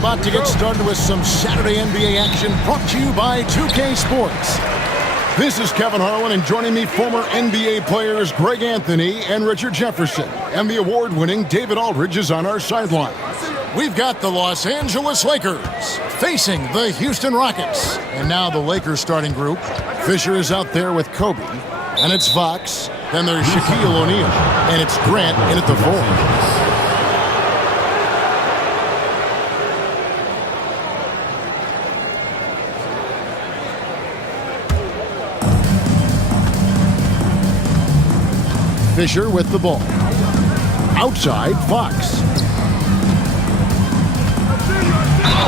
about to get started with some Saturday NBA action brought to you by 2K Sports. This is Kevin Harlan, and joining me, former NBA players Greg Anthony and Richard Jefferson. And the award-winning David Aldridge is on our sideline. We've got the Los Angeles Lakers facing the Houston Rockets. And now the Lakers starting group. Fisher is out there with Kobe. And it's Fox. Then there's Shaquille O'Neal. And it's Grant in at the 4. Fisher with the ball. Outside, Fox.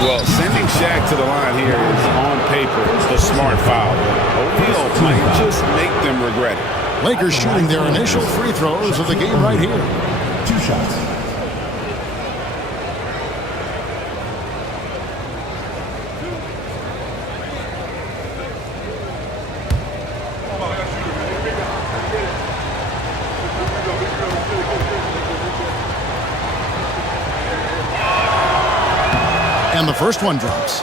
Well, sending Shaq to the line here is on paper the smart foul. O'Neal might just make them regret it. Lakers shooting their initial free throws of the game right here. 2 shots. And the first one drops.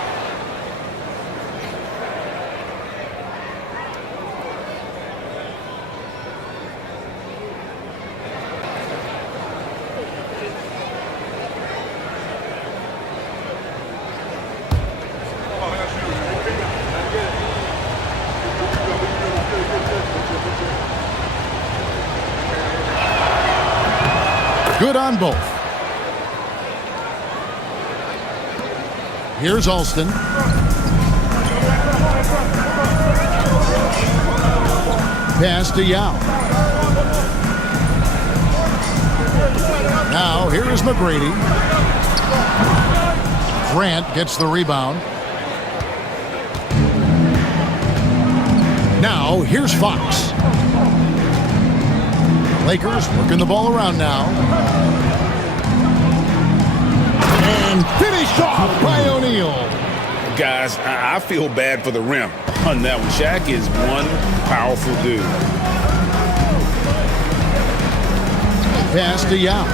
Good on both. Here's Alston. Pass to Yao. Now here is McGrady. Grant gets the rebound. Now here's Fox. Lakers working the ball around now. And finished off by O'Neal. Guys, I feel bad for the rim on that one. Shaq is one powerful dude. Pass to Yao.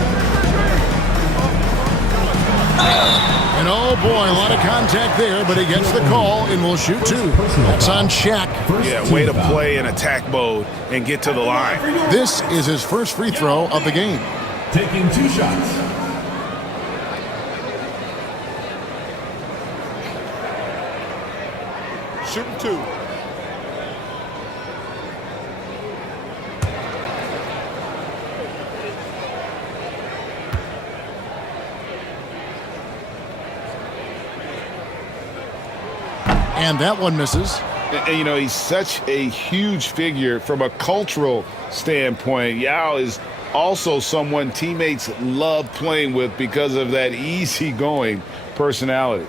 And oh boy, a lot of contact there, but he gets the call and will shoot 2. That's on Shaq. Yeah, way to play in attack mode and get to the line. This is his first free throw of the game. Taking 2 shots. Shooting 2. And that one misses. And, you know, he's such a huge figure from a cultural standpoint. Yao is also someone teammates love playing with because of that easygoing personality.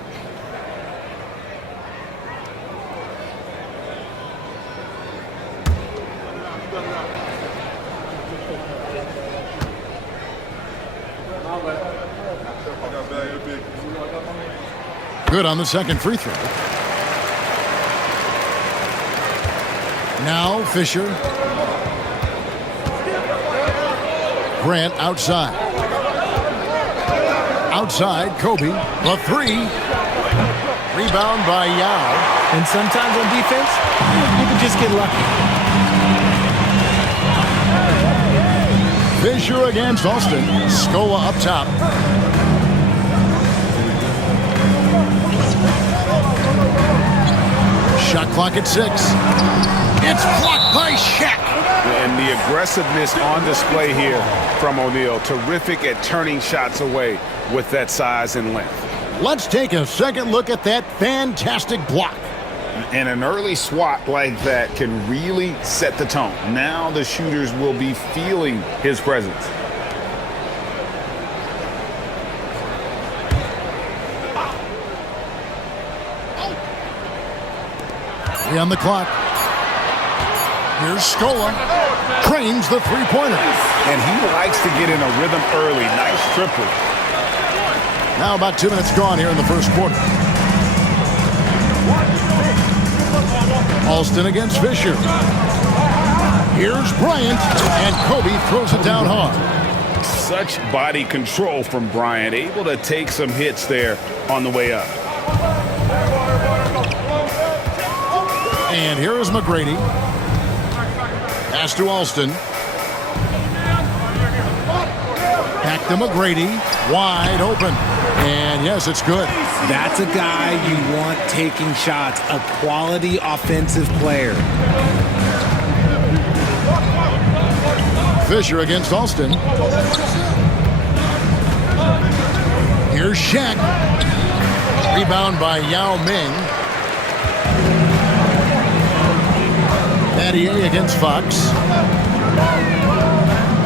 Good on the second free throw. Now Fisher. Grant outside. Outside, Kobe. The 3. Rebound by Yao. And sometimes on defense, you can just get lucky. Fisher against Austin. Scola up top. Shot clock at 6. It's blocked by Shaq. And the aggressiveness on display here from O'Neal. Terrific at turning shots away with that size and length. Let's take a second look at that fantastic block. And an early swat like that can really set the tone. Now the shooters will be feeling his presence. On the clock. Here's Scola. Trains the three-pointer. And he likes to get in a rhythm early. Nice triple. Now about 2 minutes gone here in the first quarter. Alston against Fisher. Here's Bryant. And Kobe throws it down hard. Such body control from Bryant, able to take some hits there on the way up. And here is McGrady. Pass to Alston. Back to McGrady. Wide open. And yes, it's good. That's a guy you want taking shots, a quality offensive player. Fisher against Alston. Here's Shaq. Rebound by Yao Ming. Battier against Fox.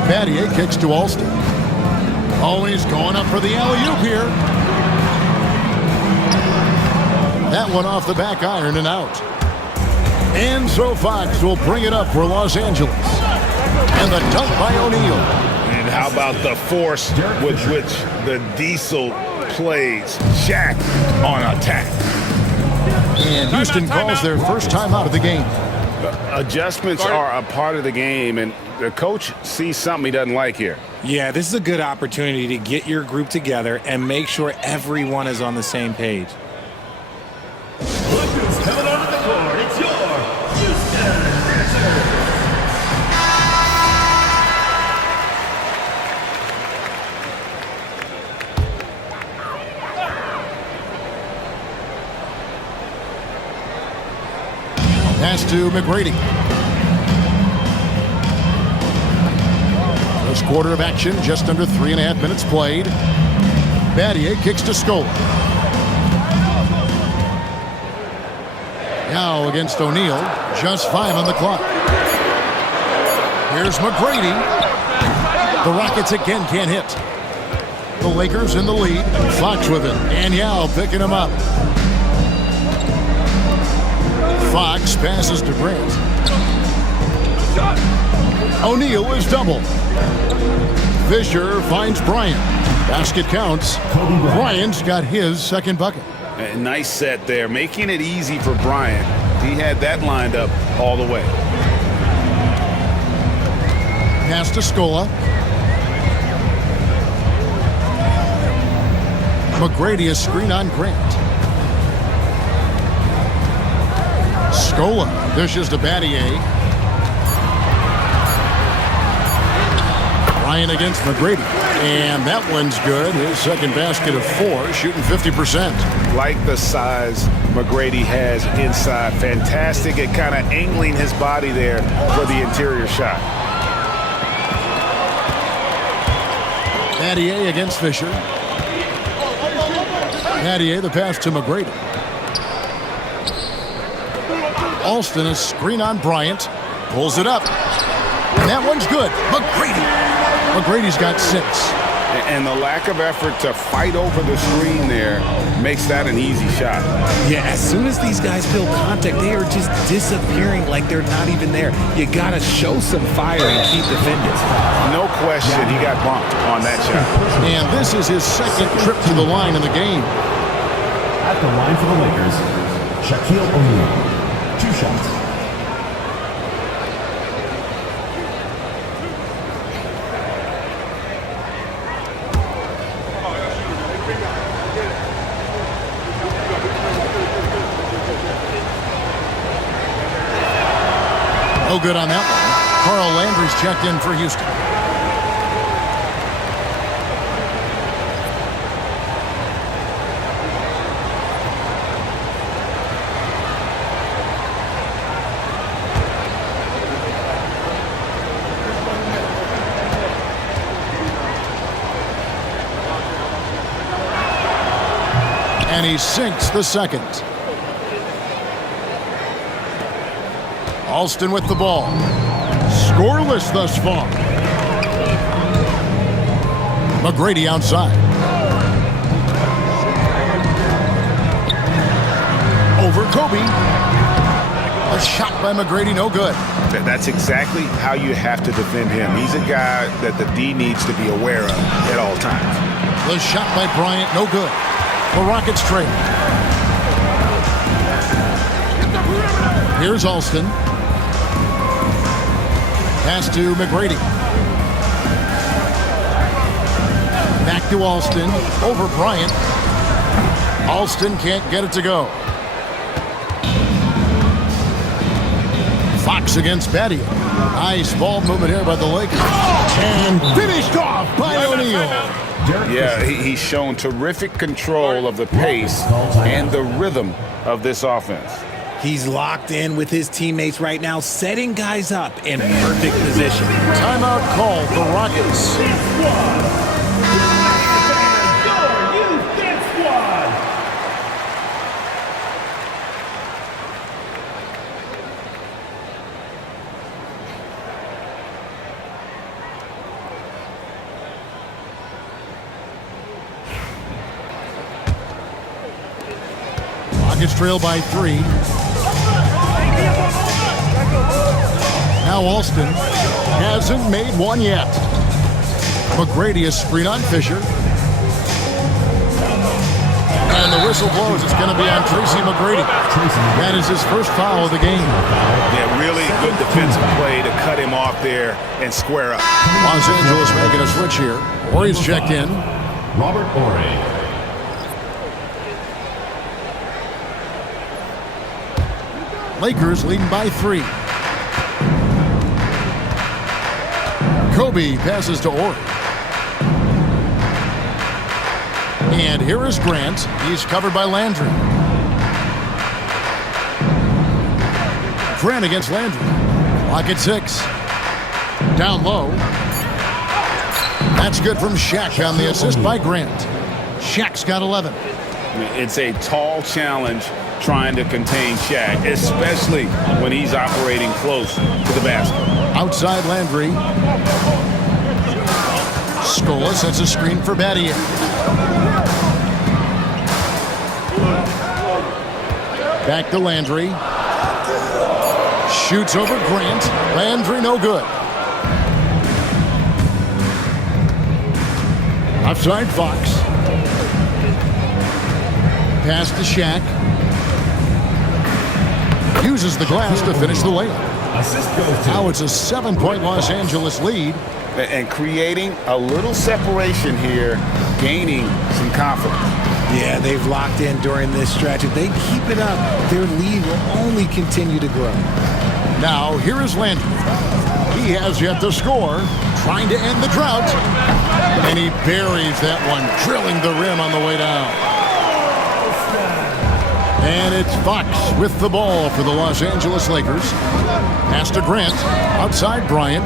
Battier kicks to Alston. Always going up for the alley-oop here. That one off the back iron and out. And so Fox will bring it up for Los Angeles. And the dunk by O'Neal. And how about the force with which the Diesel plays? Shaq on attack. And Houston calls their first time out of the game. Adjustments are a part of the game, and the coach sees something he doesn't like here. Yeah, this is a good opportunity to get your group together and make sure everyone is on the same page. Look who's coming onto the court. It's your Houston Raptors. Pass to McGrady. First quarter of action, just under 3.5 minutes played. Battier kicks to Scola. Now against O'Neal, just 5 on the clock. Here's McGrady. The Rockets again can't hit. The Lakers in the lead. Fox with it, and Yao picking him up. Fox passes to Grant. O'Neal is doubled. Fisher finds Bryant. Basket counts. Bryant's got his second bucket. A nice set there, making it easy for Bryant. He had that lined up all the way. Pass to Scola. McGrady a screen on Grant. Scola dishes to Battier. Bryant against McGrady. And that one's good. His second basket of 4, shooting 50%. Like the size McGrady has inside. Fantastic at kind of angling his body there for the interior shot. Battier against Fisher. Battier the pass to McGrady. Alston a screen on Bryant. Pulls it up. And that one's good. McGrady's got 6. And the lack of effort to fight over the screen there makes that an easy shot. Yeah, as soon as these guys feel contact, they are just disappearing like they're not even there. You got to show some fire and keep defending. No question he got bumped on that shot. And this is his second trip to the line in the game. At the line for the Lakers, Shaquille O'Neal. 2 shots. No good on that one. Carl Landry's checked in for Houston. And he sinks the second. Alston with the ball. Scoreless thus far. McGrady outside. Over Kobe. A shot by McGrady, no good. That's exactly how you have to defend him. He's a guy that the D needs to be aware of at all times. The shot by Bryant, no good. The Rockets trail. Here's Alston. Pass to McGrady. Back to Alston. Over Bryant. Alston can't get it to go. Fox against Betty. Nice ball movement here by the Lakers. And finished off by O'Neal. Yeah, he's shown terrific control of the pace and the rhythm of this offense. He's locked in with his teammates right now, setting guys up in perfect position. Timeout called the Rockets. Rockets trail by 3. Now Alston hasn't made one yet. McGrady is screen on Fisher. And the whistle blows. It's going to be on Tracy McGrady. That is his first foul of the game. Yeah, really good defensive play to cut him off there and square up. Los Angeles making a switch here. Horry's checked in. Robert Horry. Lakers leading by 3. Kobe passes to Horry. And here is Grant. He's covered by Landry. Grant against Landry. Lock at 6. Down low. That's good from Shaq on the assist by Grant. Shaq's got 11. It's a tall challenge trying to contain Shaq, especially when he's operating close to the basket. Outside Landry. Scola sets a screen for Battier. Back to Landry. Shoots over Grant. Landry no good. Outside Fox. Pass to Shaq. Uses the glass to finish the layup. Now it's a 7-point Los Angeles lead. And creating a little separation here, gaining some confidence. Yeah, they've locked in during this stretch. If they keep it up, their lead will only continue to grow. Now, here is Landry. He has yet to score, trying to end the drought. And he buries that one, drilling the rim on the way down. And it's Fox with the ball for the Los Angeles Lakers. Pass to Grant. Outside Bryant.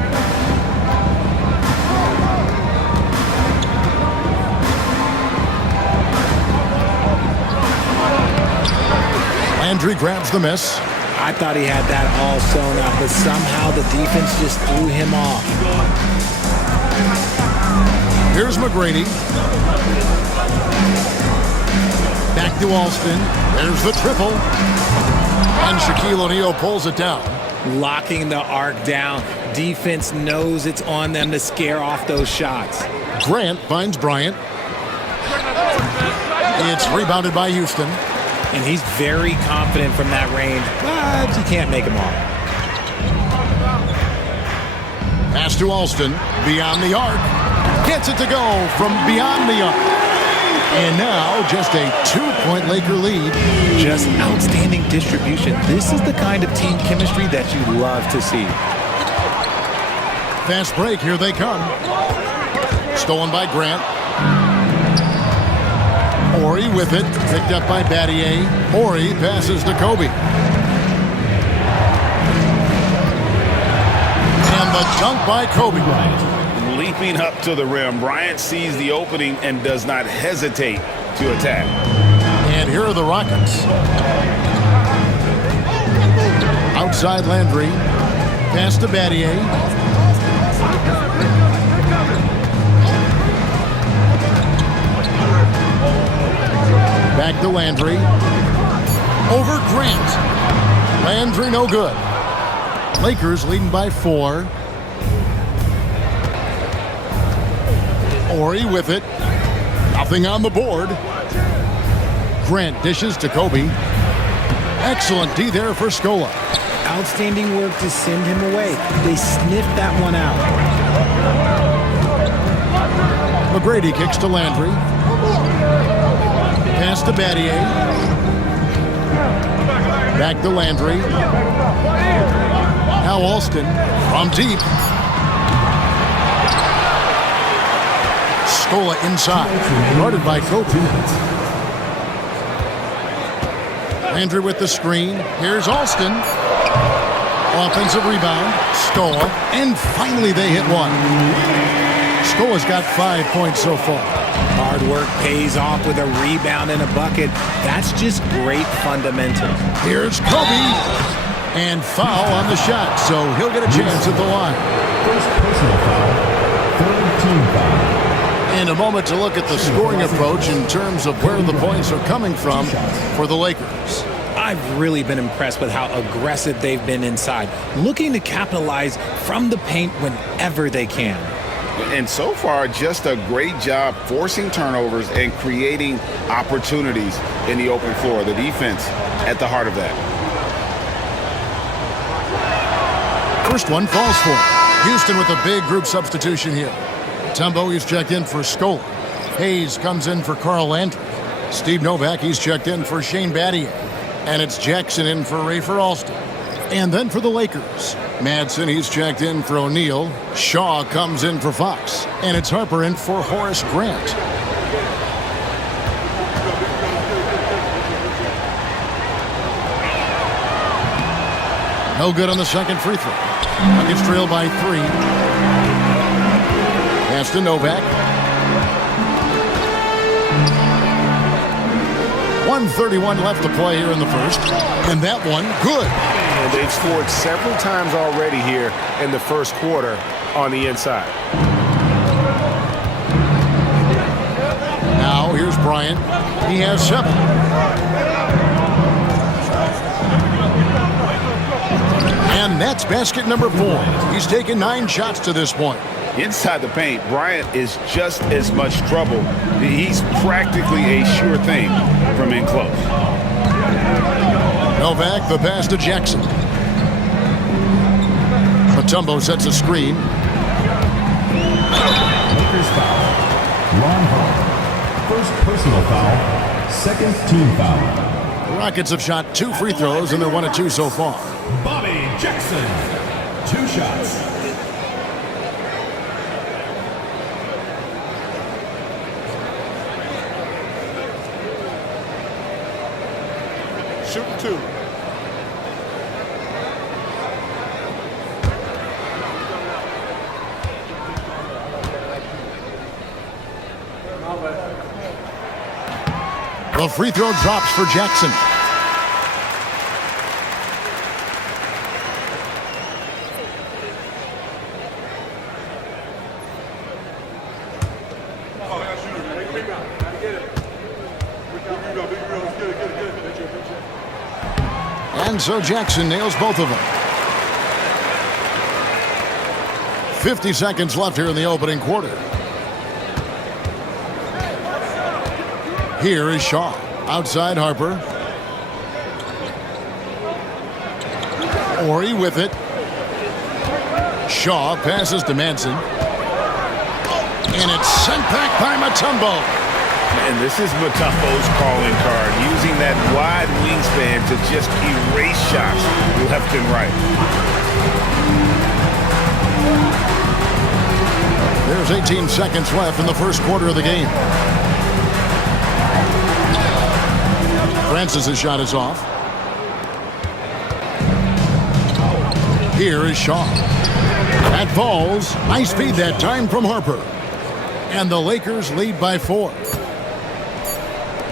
Landry grabs the miss. I thought he had that all sewn up, but somehow the defense just threw him off. Here's McGrady. Back to Alston. There's the triple. And Shaquille O'Neal pulls it down. Locking the arc down. Defense knows it's on them to scare off those shots. Grant finds Bryant. It's rebounded by Houston. And he's very confident from that range, but he can't make them all. Pass to Alston. Beyond the arc. Gets it to go from beyond the arc. And now just a 2-point Laker lead. Just outstanding distribution. This is the kind of team chemistry that you love to see. Fast break. Here they come. Stolen by Grant. Horry with it. Picked up by Battier. Horry passes to Kobe. And the dunk by Kobe. Leaping up to the rim, Bryant sees the opening and does not hesitate to attack. And here are the Rockets. Outside Landry. Pass to Battier. Back to Landry. Over Grant. Landry no good. Lakers leading by 4. Horry with it. Nothing on the board. Grant dishes to Kobe. Excellent D there for Scola. Outstanding work to send him away. They sniffed that one out. McGrady kicks to Landry. Pass to Battier. Back to Landry. Now Alston from deep. Scola inside. Guarded by Kobe. Landry with the screen. Here's Alston. Offensive rebound. Scola. And finally they hit one. Scola's got 5 points so far. Hard work pays off with a rebound and a bucket. That's just great fundamentals. Here's Kobe. And foul on the shot, so he'll get a chance at the line. First personal foul. Third team foul. And a moment to look at the scoring approach in terms of where the points are coming from for the Lakers. I've really been impressed with how aggressive they've been inside, looking to capitalize from the paint whenever they can. And so far, just a great job forcing turnovers and creating opportunities in the open floor. The defense at the heart of that. First one falls for Houston with a big group substitution here. Tumbo, he's checked in for Scola. Hayes comes in for Carl Landry. Steve Novak, he's checked in for Shane Battier. And it's Jackson in for Rafer Alston. And then for the Lakers, Madsen, he's checked in for O'Neal. Shaw comes in for Fox. And it's Harper in for Horace Grant. No good on the second free throw. Nuggets trail by 3. Pass to Novak. 1:31 left to play here in the first. And that one, good. And they've scored several times already here in the first quarter on the inside. Now here's Bryant. He has 7. And that's basket number 4. He's taken 9 shots to this point. Inside the paint, Bryant is just as much trouble. He's practically a sure thing from in close. Novak, the pass to Jackson. Mutombo sets a screen. Lakers foul. Ron Harper. First personal foul. Second team foul. The Rockets have shot 2 free throws, and they're 1 of 2 so far. Bobby Jackson. 2 shots. Shooting 2. The free throw drops for Jackson. And so Jackson nails both of them. 50 seconds left here in the opening quarter. Here is Shaw. Outside Harper. Ori with it. Shaw passes to Madsen. And it's sent back by Mutombo. And this is Mutombo's calling card, using that wide wingspan to just erase shots left and right. There's 18 seconds left in the first quarter of the game. Francis's shot is off. Here is Shaw. That falls. Nice feed that time from Harper. And the Lakers lead by 4.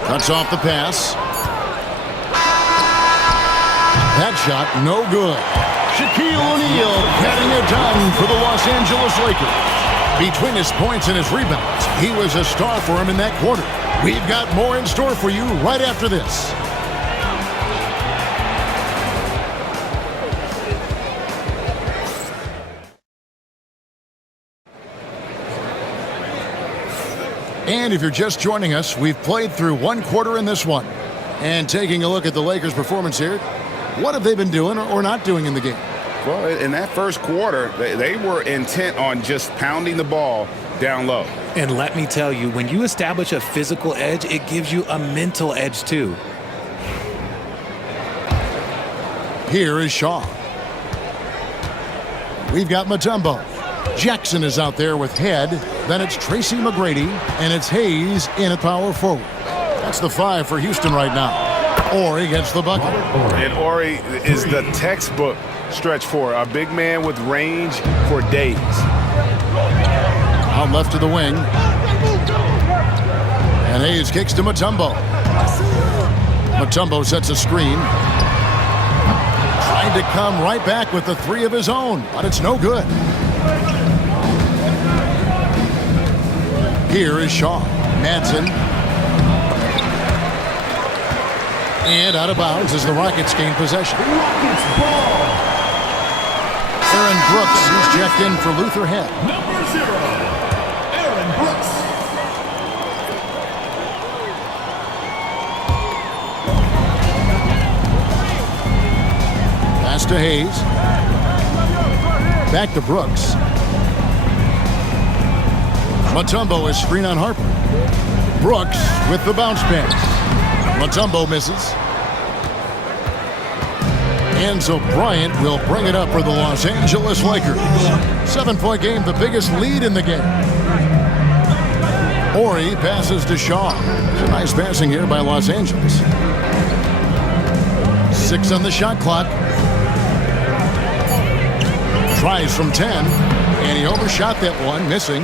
Cuts off the pass. That shot, no good. Shaquille O'Neal getting it done for the Los Angeles Lakers. Between his points and his rebounds, he was a star for him in that quarter. We've got more in store for you right after this. And if you're just joining us, we've played through 1 quarter in this one. And taking a look at the Lakers' performance here, what have they been doing or not doing in the game? Well, in that first quarter, they were intent on just pounding the ball down low. And let me tell you, when you establish a physical edge, it gives you a mental edge too. Here is Shaw. We've got Mutombo. Jackson is out there with Head. Then it's Tracy McGrady, and it's Hayes in at power forward. That's the 5 for Houston right now. Ori gets the bucket. And Ori is the textbook stretch four, a big man with range for days. Out left to the wing. And Hayes kicks to Mutombo. Mutombo sets a screen. Trying to come right back with the 3 of his own, but it's no good. Here is Shaw. Madsen. And out of bounds as the Rockets gain possession. Rockets ball. Aaron Brooks is checked in for Luther Head. Number 0, Aaron Brooks. Pass to Hayes. Back to Brooks. Mutombo is screen on Harper. Brooks with the bounce pass. Mutombo misses. And so Bryant will bring it up for the Los Angeles Lakers. 7-point game, the biggest lead in the game. Ori passes to Shaw. Nice passing here by Los Angeles. 6 on the shot clock. Tries from 10, and he overshot that one, missing.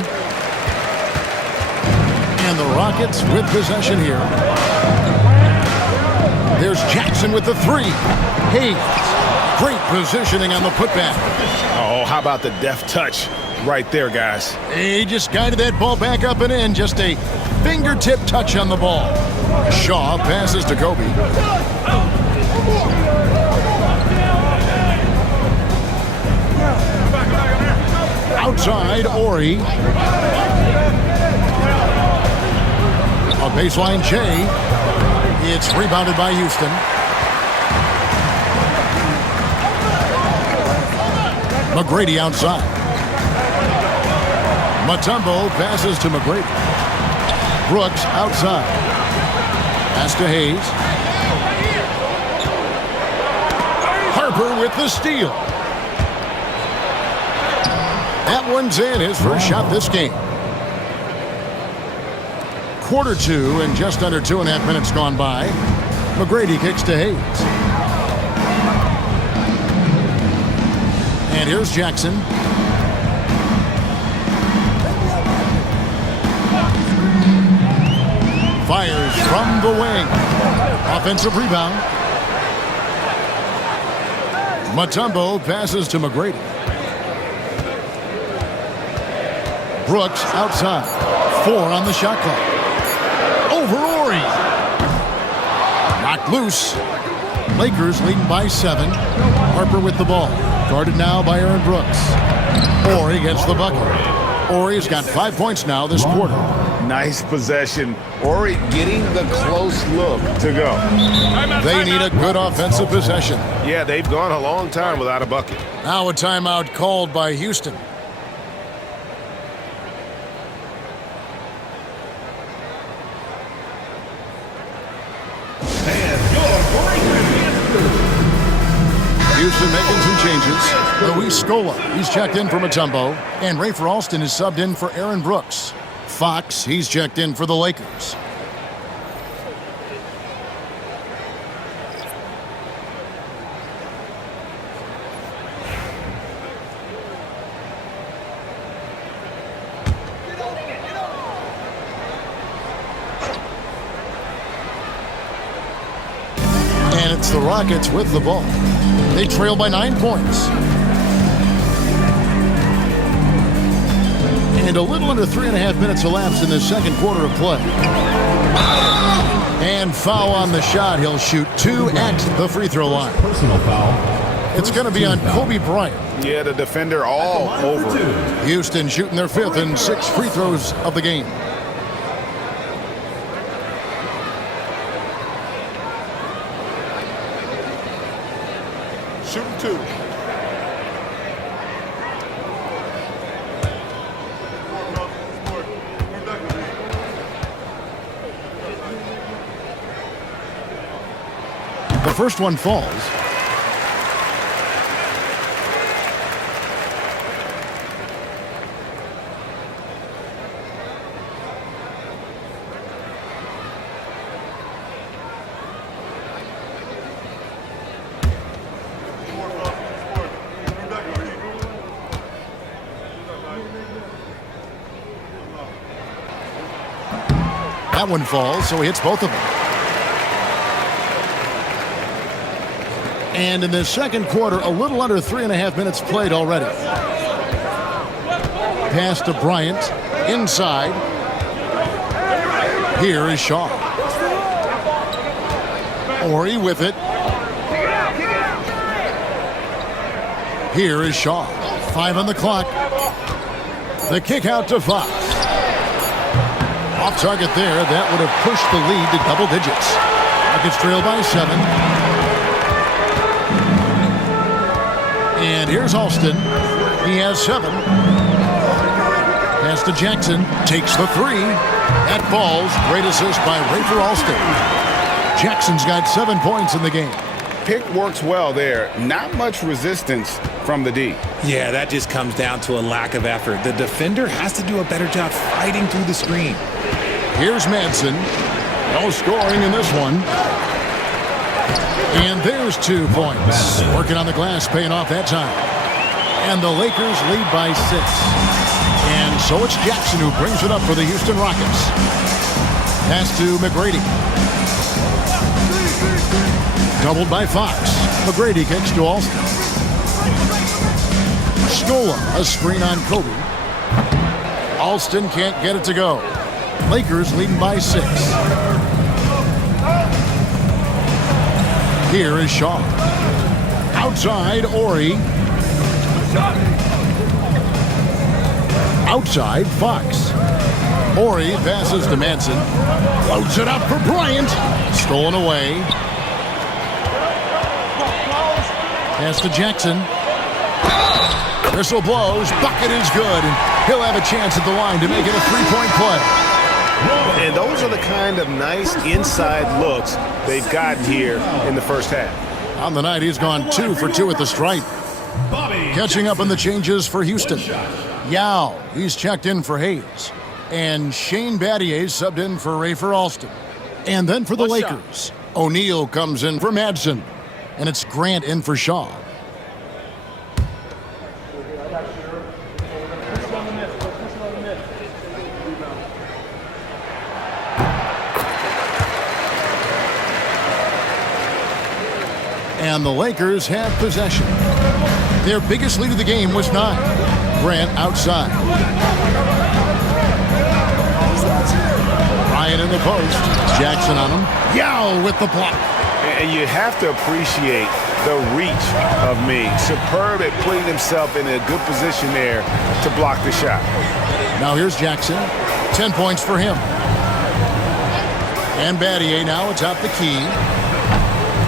And the Rockets with possession here. There's Jackson with the 3. Hayes, great positioning on the putback. Oh, how about the deft touch right there, guys? He just guided that ball back up and in. Just a fingertip touch on the ball. Shaw passes to Kobe. Outside, Ori. A baseline J. It's rebounded by Houston. McGrady outside. Mutombo passes to McGrady. Brooks outside. Pass to Hayes. Harper with the steal. That one's in, his first shot this game. Quarter 2 and just under 2.5 minutes gone by. McGrady kicks to Hayes. And here's Jackson. Fires from the wing. Offensive rebound. Mutombo passes to McGrady. Brooks outside. 4 on the shot clock. Over Ori. Knocked loose. Lakers leading by 7. Harper with the ball. Guarded now by Aaron Brooks. Ori gets the bucket. Ori's got 5 points now this quarter. Nice possession. Ori getting the close look to go. They need a good offensive possession. Yeah, they've gone a long time without a bucket. Now a timeout called by Houston. Houston making some changes. Luis Scola, he's checked in for Mutombo. And Rafer Alston is subbed in for Aaron Brooks. Fox, he's checked in for the Lakers. And it's the Rockets with the ball. They trail by 9 points. And a little under 3.5 minutes elapsed in the second quarter of play. And foul on the shot. He'll shoot 2 at the free throw line. Personal foul. It's going to be on Kobe Bryant. Yeah, the defender all over. Houston shooting their 5th and 6th free throws of the game. Shooting 2. first one falls. That one falls, so he hits both of them. And in the second quarter, a little under 3.5 minutes played already. Pass to Bryant, inside. Here is Shaw. Ori with it. Here is Shaw. 5 on the clock. The kick out to Fox. Off target there. That would have pushed the lead to double digits. Rockets trail by 7. And here's Alston. He has 7. Pass to Jackson. Takes the 3. That falls. Great assist by Rafer Alston. Jackson's got 7 points in the game. Pick works well there. Not much resistance from the D. Yeah, that just comes down to a lack of effort. The defender has to do a better job fighting through the screen. Here's Madsen. No scoring in this one. And there's 2 points. Working on the glass, paying off that time. And the Lakers lead by 6. And so it's Jackson who brings it up for the Houston Rockets. Pass to McGrady. Doubled by Fox. McGrady kicks to Alston. Scola, a screen on Kobe. Alston can't get it to go. Lakers leading by 6. Here is Shaw. Outside, Ori. Outside, Fox. Ori passes to Madsen. Floats it up for Bryant. Stolen away. Pass to Jackson. Whistle blows. Bucket is good. And he'll have a chance at the line to make it a 3-point play. And those are the kind of nice inside looks they've gotten here in the first half. On the night, he's gone 2 for 2 at the stripe. Catching up on the changes for Houston. Yao, he's checked in for Hayes. And Shane Battier subbed in for Rafer Alston. And then for the Lakers, O'Neal comes in for Madsen. And it's Grant in for Shaw. And the Lakers have possession. Their biggest lead of the game was 9. Grant outside. Bryant in the post. Jackson on him. Yao with the block. And you have to appreciate the reach of me. Superb at putting himself in a good position there to block the shot. Now here's Jackson. 10 points for him. And Battier now atop the key.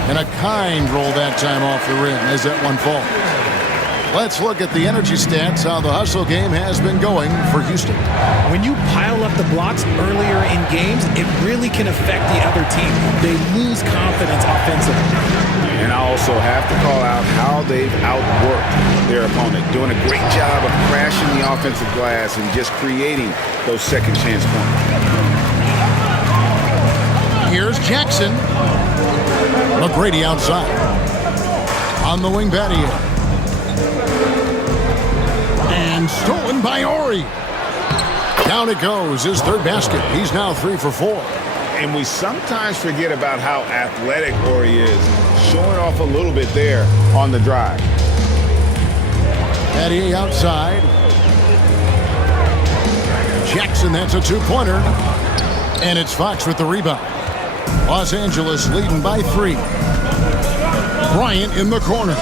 And a kind roll that time off the rim as that one falls. Let's look at the energy stats, how the hustle game has been going for Houston. When you pile up the blocks earlier in games, it really can affect the other team. They lose confidence offensively. And I also have to call out how they've outworked their opponent, doing a great job of crashing the offensive glass and just creating those second chance points. Here's Jackson. McGrady outside. On the wing, Battier. And stolen by Ori. Down it goes, his 3rd basket. He's now 3 for 4. And we sometimes forget about how athletic Ori is, showing off a little bit there on the drive. Battier outside. Jackson, that's a 2-pointer. And it's Fox with the rebound. Los Angeles leading by 3. Bryant in the corner.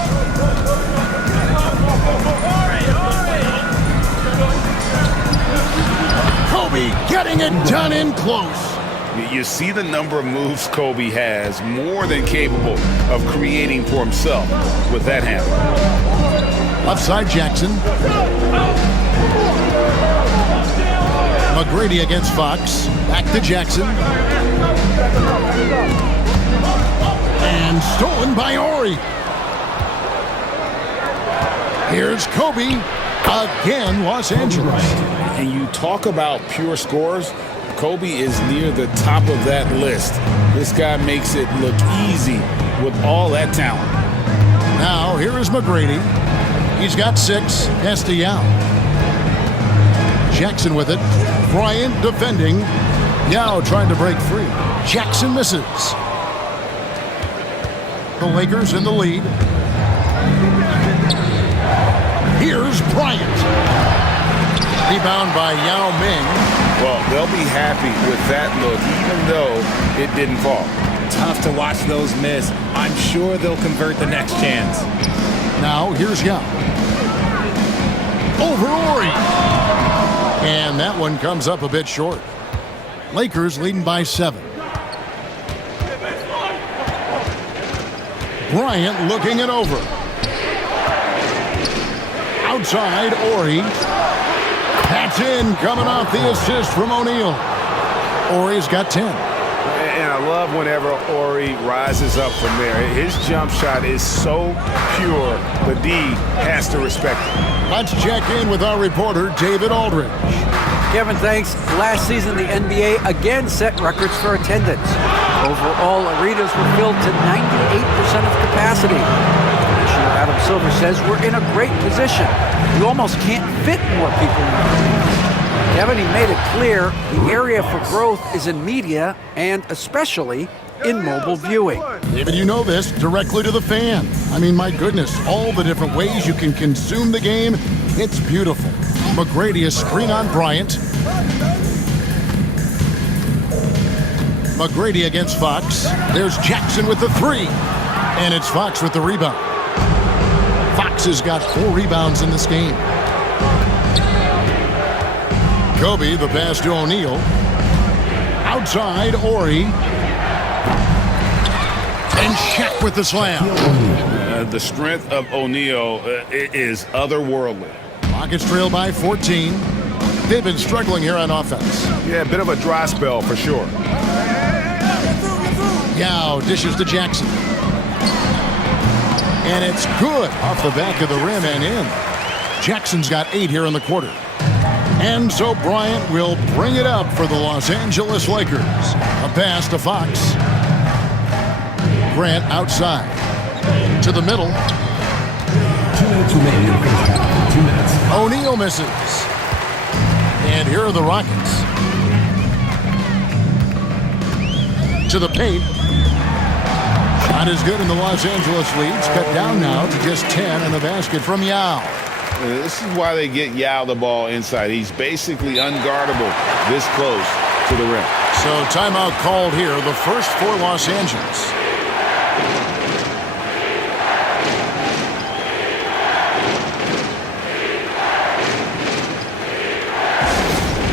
Kobe getting it done in close. You see the number of moves Kobe has, more than capable of creating for himself with that handle. Left side, Jackson. McGrady against Fox. Back to Jackson. And And stolen by Ori. Here's Kobe. Again, Los Angeles. And you talk about pure scores, Kobe is near the top of that list. This guy makes it look easy with all that talent. Now, here is McGrady. He's got 6. Pass to Yao. Jackson with it. Bryant defending. Yao trying to break free. Jackson misses. The Lakers in the lead. Here's Bryant. Rebound by Yao Ming. Well, they'll be happy with that look, even though it didn't fall. Tough to watch those miss. I'm sure they'll convert the next chance. Now, here's Yao. Over Ori. And that one comes up a bit short. Lakers leading by 7. Bryant looking it over. Outside, Ori. That's in, coming off the assist from O'Neal. Ori's got 10. And I love whenever Ori rises up from there. His jump shot is so pure, the D has to respect it. Let's check in with our reporter, David Aldridge. Kevin, thanks. Last season, the NBA again set records for attendance. Overall, arenas were filled to 98% of capacity. Commissioner Adam Silver says we're in a great position. You almost can't fit more people in the arenas. Kevin, he made it clear the area for growth is in media and especially in mobile viewing. David, you know this, directly to the fan. I mean, my goodness, all the different ways you can consume the game, it's beautiful. McGrady a screen on Bryant. McGrady against Fox. There's Jackson with the 3. And it's Fox with the rebound. Fox has got 4 rebounds in this game. Kobe, the pass to O'Neal. Outside, Ori. And Shaq with the slam. The strength of O'Neal is otherworldly. Rockets trail by 14. They've been struggling here on offense. Yeah, a bit of a dry spell for sure. Yao dishes to Jackson. And it's good off the back of the rim and in. Jackson's got 8 here in the quarter. And so Bryant will bring it up for the Los Angeles Lakers. A pass to Fox. Grant outside. To the middle. 2 minutes remaining in the first half. 2 minutes. O'Neal misses. And here are the Rockets. To the paint. Shot is good, and the Los Angeles leads cut down now to just 10 and a basket from Yao. This is why they get Yao the ball inside. He's basically unguardable this close to the rim. So timeout called here, the first for Los Angeles.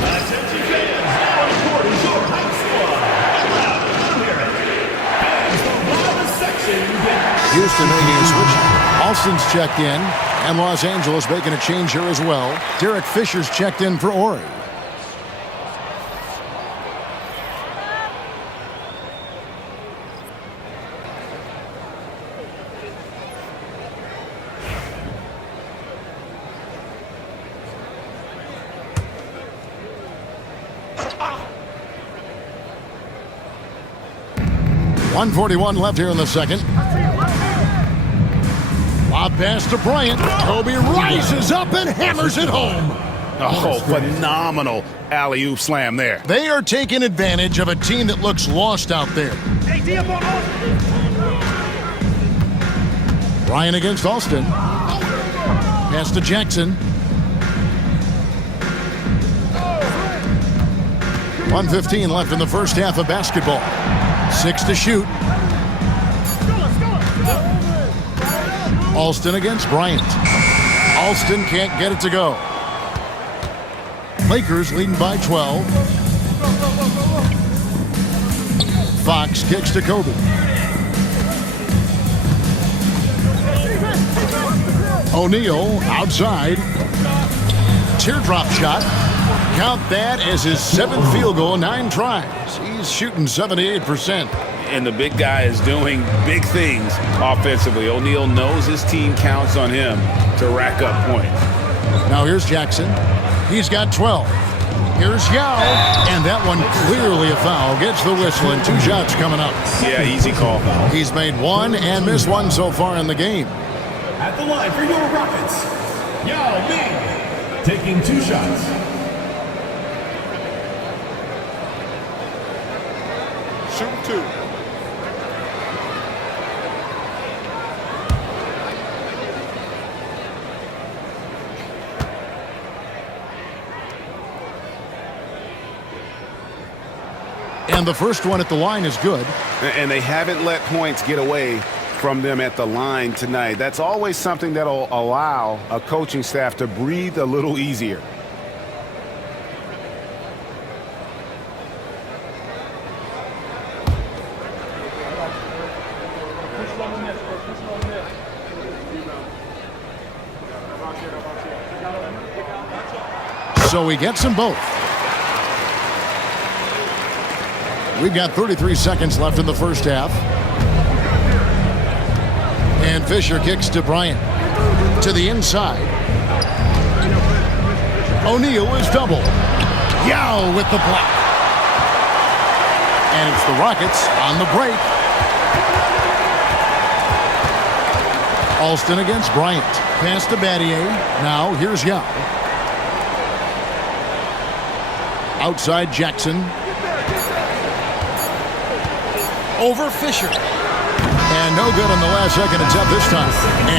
Attention fans, now on the court is your high squad. Loud, hear it. Fans from around the section get Houston making a switch. Alston's checked in, and Los Angeles making a change here as well. Derek Fisher's checked in for Ori. .141 left here in the second. Lob pass to Bryant. Kobe rises up and hammers it home. Oh, phenomenal alley-oop slam there. They are taking advantage of a team that looks lost out there. Bryant against Alston. Pass to Jackson. 1:15 left in the first half of basketball. 6 to shoot. Alston against Bryant. Alston can't get it to go. Lakers leading by 12. Fox kicks to Kobe. O'Neal outside. Teardrop shot. Count that as his 7th field goal in 9 tries. He's shooting 78%. and the big guy is doing big things offensively. O'Neal knows his team counts on him to rack up points. Now here's Jackson. He's got 12. Here's Yao, and that one clearly a foul. Gets the whistle, and 2 shots coming up. Yeah, easy call. He's made 1 and missed 1 so far in the game. At the line for your Rockets, Yao Ming, taking 2 shots. Shoot 2. And the first one at the line is good. And they haven't let points get away from them at the line tonight. That's always something that'll allow a coaching staff to breathe a little easier. So he gets them both. We've got 33 seconds left in the first half. And Fisher kicks to Bryant. To the inside. O'Neal is double. Yao with the block. And it's the Rockets on the break. Alston against Bryant. Pass to Battier. Now here's Yao. Outside Jackson. Over Fisher. And no good on the last second attempt this time.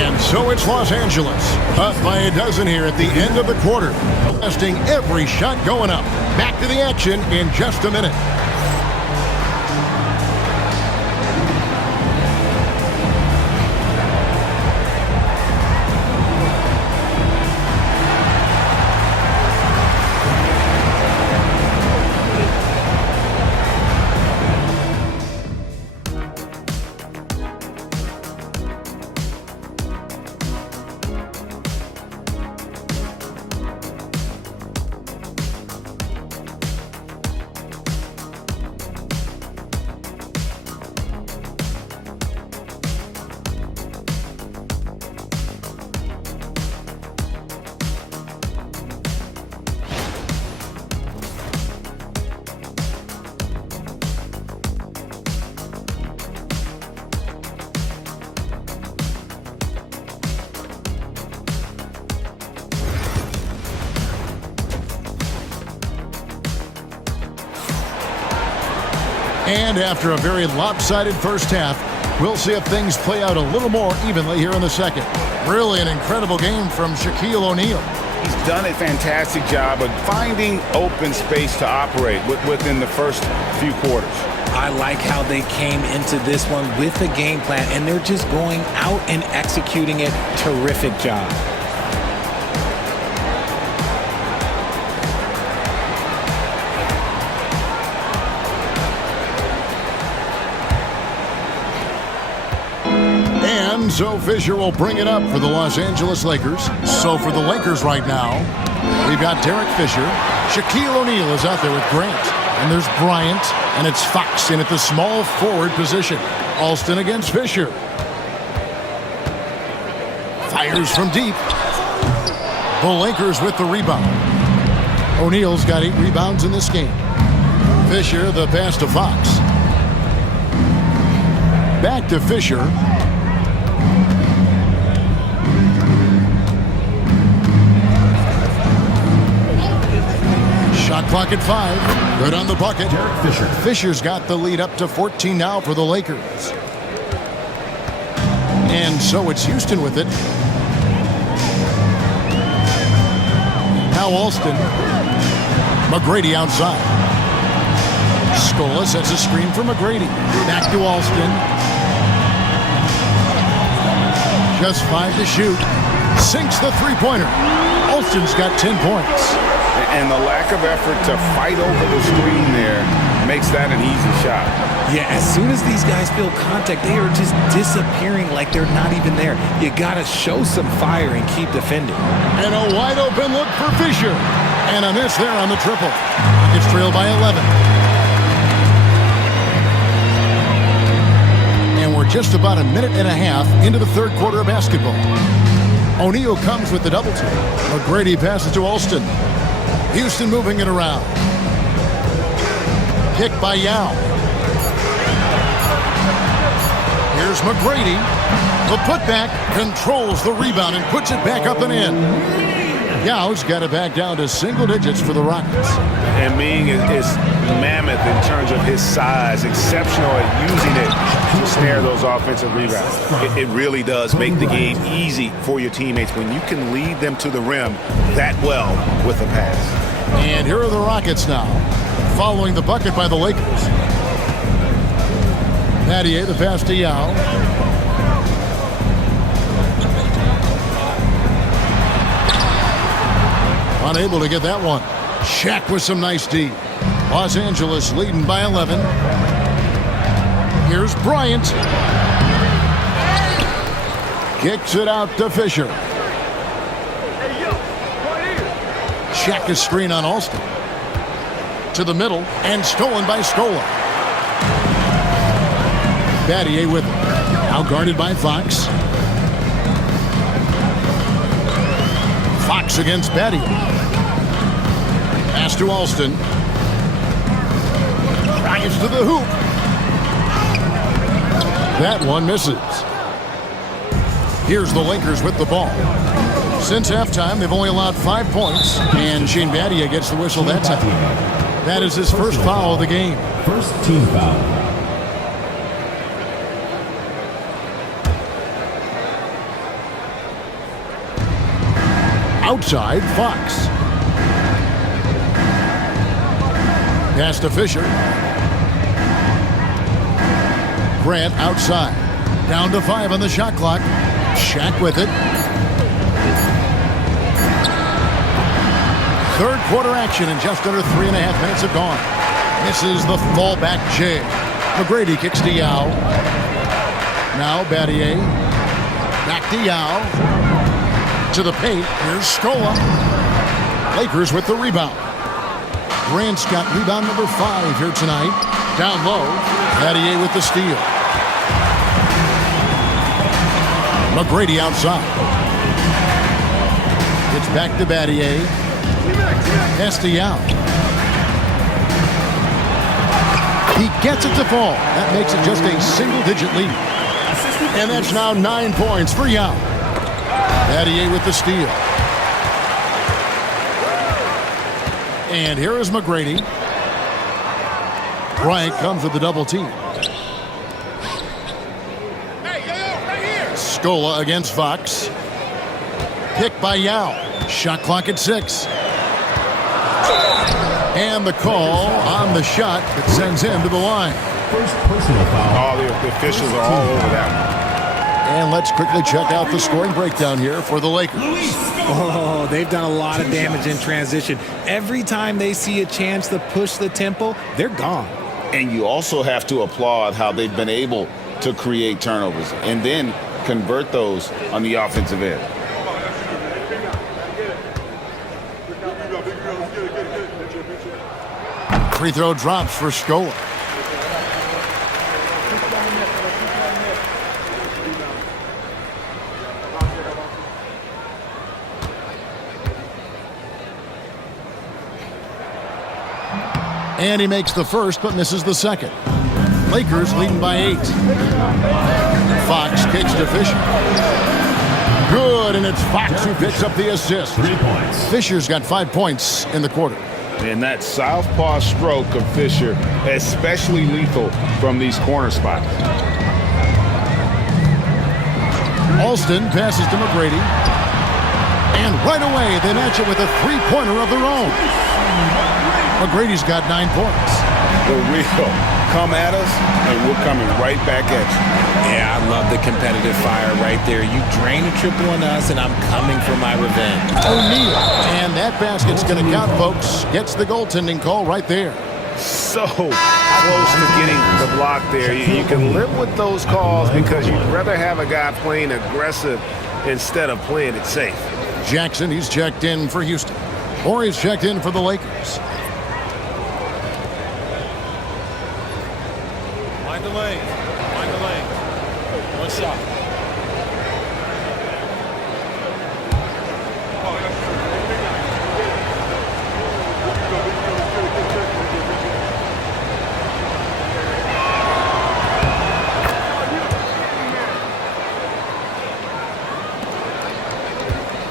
And so it's Los Angeles. Up by a dozen here at the end of the quarter. Testing every shot going up. Back to the action in just a minute. And after a very lopsided first half, we'll see if things play out a little more evenly here in the second. Really an incredible game from Shaquille O'Neal. He's done a fantastic job of finding open space to operate within the first few quarters. I like how they came into this one with a game plan, and they're just going out and executing it. Terrific job. So Fisher will bring it up for the Los Angeles Lakers. So for the Lakers right now, we've got Derek Fisher. Shaquille O'Neal is out there with Grant. And there's Bryant, and it's Fox in at the small forward position. Alston against Fisher. Fires from deep. The Lakers with the rebound. O'Neal's got 8 rebounds in this game. Fisher, the pass to Fox. Back to Fisher. Shot clock at 5. Good on the bucket. Derek Fisher. Fisher's got the lead up to 14 now for the Lakers. And so it's Houston with it. Now Alston. McGrady outside. Scola sets a screen for McGrady. Back to Alston. Just 5 to shoot. Sinks the three-pointer. Alston's got 10 points. And the lack of effort to fight over the screen there makes that an easy shot. Yeah, as soon as these guys feel contact, they are just disappearing like they're not even there. You got to show some fire and keep defending. And a wide open look for Fisher. And a miss there on the triple. It's trailed by 11. just about a minute and a half into the third quarter of basketball. O'Neal comes with the double team. McGrady passes to Alston. Houston moving it around. Kick by Yao. Here's McGrady. The putback controls the rebound and puts it back up and in. Yao's got it back down to single digits for the Rockets. And Ming is mammoth in terms of his size, exceptional at using it to snare those offensive rebounds. It really does make the game easy for your teammates when you can lead them to the rim that well with a pass. And here are the Rockets now, following the bucket by the Lakers. Battier, the pass to Yao. Unable to get that one. Shaq with some nice D. Los Angeles leading by 11. Here's Bryant. Kicks it out to Fisher. Shaq is screen on Alston. To the middle and stolen by Scola. Battier with it. Now guarded by Fox. Fox against Battier. Pass to Alston. Drives to the hoop. That one misses. Here's the Lakers with the ball. Since halftime, they've only allowed 5 points, and Shane Battier gets the whistle that time. That is his first foul of the game. First team foul. Outside, Fox. Pass to Fisher. Grant outside. Down to 5 on the shot clock. Shaq with it. Third quarter action and just under 3.5 minutes have gone. Misses the fallback J. McGrady kicks to Yao. Now Battier. Back to Yao. To the paint. Here's Scola. Lakers with the rebound. Grant's got rebound number 5 here tonight. Down low. Battier with the steal. McGrady outside. It's back to Battier. Pass to Yao. He gets it to fall. That makes it just a single-digit lead. And that's now 9 points for Yao. Battier with the steal. And here is McGrady. Bryant comes with the double team. Scola against Fox. Pick by Yao. Shot clock at 6. And the call on the shot that sends him to the line. First personal foul. Oh, the officials are all over that one. And let's quickly check out the scoring breakdown here for the Lakers. Oh, they've done a lot of damage in transition. Every time they see a chance to push the tempo, they're gone. And you also have to applaud how they've been able to create turnovers and then convert those on the offensive end. Free throw drops for Scola. And he makes the first, but misses the second. Lakers leading by 8. Fox kicks to Fisher. Good, and it's Fox who picks up the assist. 3 points. Fisher's got 5 points in the quarter. And that southpaw stroke of Fisher, especially lethal from these corner spots. Alston passes to McGrady. And right away, they match it with a three-pointer of their own. McGrady's got 9 points. The real come at us, and we're coming right back at you. Yeah, I love the competitive fire right there. You drain a triple on us, and I'm coming for my revenge. O'Neal. And that basket's going to count, folks. Gets the goaltending call right there. So close to getting the block there. You can live with those calls because you'd rather have a guy playing aggressive instead of playing it safe. Jackson, he's checked in for Houston. Or he's checked in for the Lakers. shot.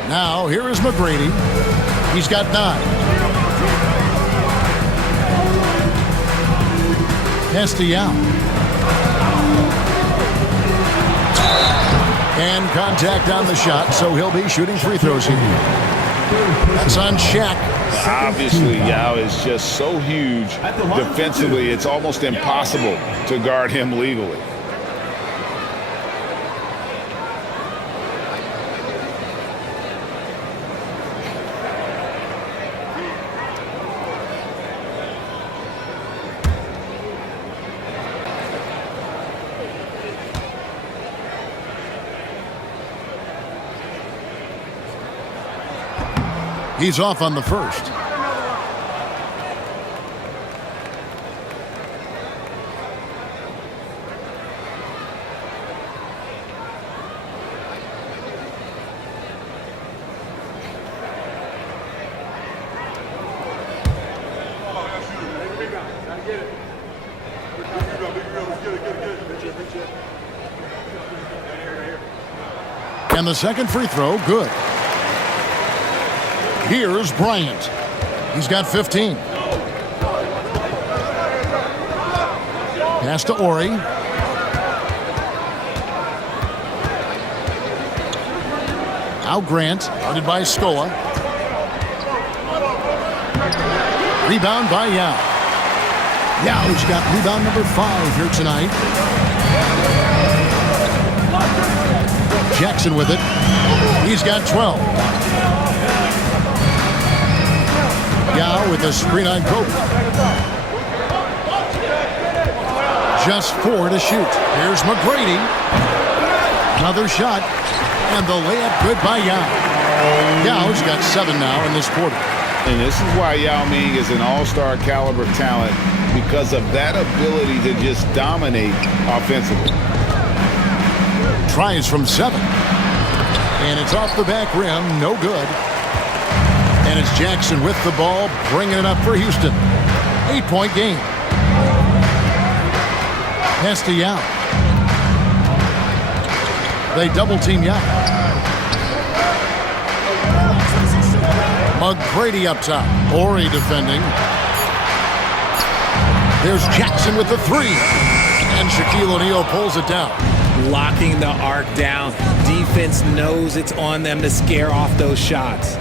Now, here is McGrady. He's got 9. Pass to Yao. And contact on the shot, so he'll be shooting free throws here. That's on Shaq. Obviously, Yao is just so huge defensively, it's almost impossible to guard him legally. He's off on the first. And the second free throw, good. Here's Bryant. He's got 15. Pass to Ori. Now Grant, guarded by Scola. Rebound by Yao. Yao's got rebound number 5 here tonight. Jackson with it. He's got 12. Yao with a screen on Kobe. Just 4 to shoot. Here's McGrady. Another shot. And the layup good by Yao. Yao's got 7 now in this quarter. And this is why Yao Ming is an all-star caliber talent, because of that ability to just dominate offensively. Tries from 7. And it's off the back rim. No good. And it's Jackson with the ball, bringing it up for Houston. 8-point game. Pass to Yao. They double-team Yao. McGrady up top. Ori defending. There's Jackson with the 3. And Shaquille O'Neal pulls it down. Locking the arc down. Defense knows it's on them to scare off those shots.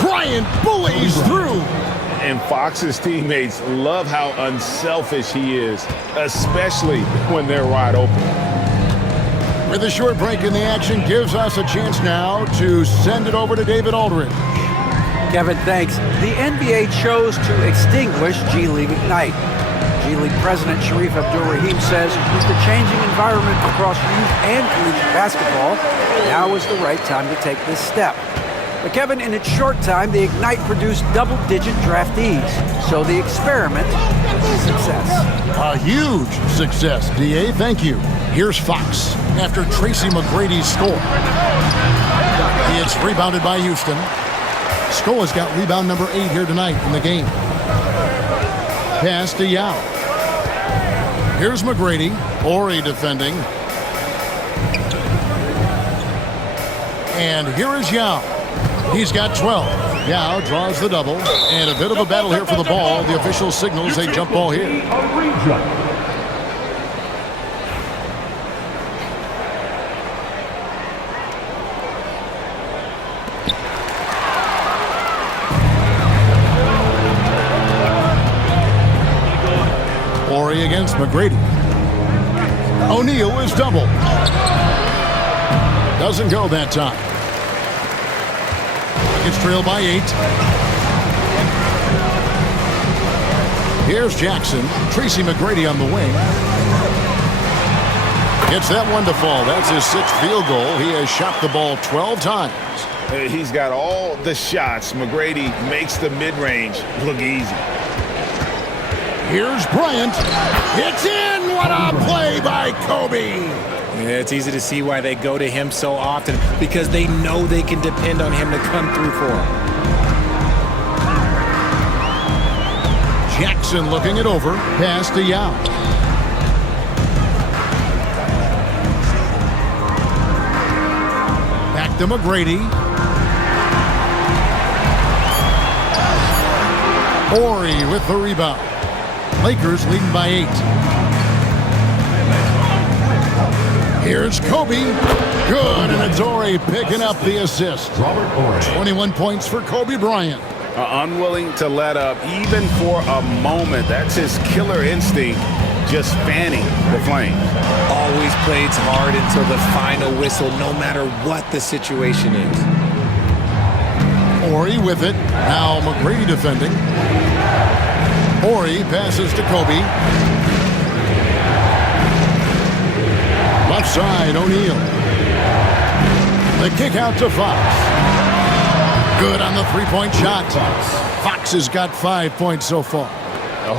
Bryant bullies through. And Fox's teammates love how unselfish he is, especially when they're wide open. With a short break in the action, gives us a chance now to send it over to David Aldridge. Kevin, thanks. The NBA chose to extinguish G League Ignite. G League President Sharif Abdul-Rahim says with the changing environment across youth and collegiate basketball, now is the right time to take this step. But Kevin, in its short time, the Ignite produced double-digit draftees. So the experiment was a success. A huge success, D.A. Thank you. Here's Fox after Tracy McGrady's score. It's rebounded by Houston. Scola's got rebound number 8 here tonight in the game. Pass to Yao. Here's McGrady. Ori defending. And here is Yao. He's got 12. Yao draws the double. And a bit of a battle here for the ball. The official signals a jump ball here. Ori against McGrady. O'Neal is double. Doesn't go that time. It's trailed by 8. Here's Jackson. Tracy McGrady on the wing. Gets that one to fall. That's his 6th field goal. He has shot the ball 12 times. He's got all the shots. McGrady makes the mid-range look easy. Here's Bryant. It's in! What a play by Kobe! Yeah, it's easy to see why they go to him so often, because they know they can depend on him to come through for them. Jackson looking it over. Pass to Yao. Back to McGrady. Horry with the rebound. Lakers leading by 8. Here's Kobe. Good, and Adore picking up the assist. 21 points for Kobe Bryant. Unwilling to let up even for a moment. That's his killer instinct, just fanning the flame. Always plays hard until the final whistle, no matter what the situation is. Horry with it. Now McGrady defending. Horry passes to Kobe. Left side, O'Neal. The kick out to Fox. Good on the three-point shot. Fox has got 5 points so far.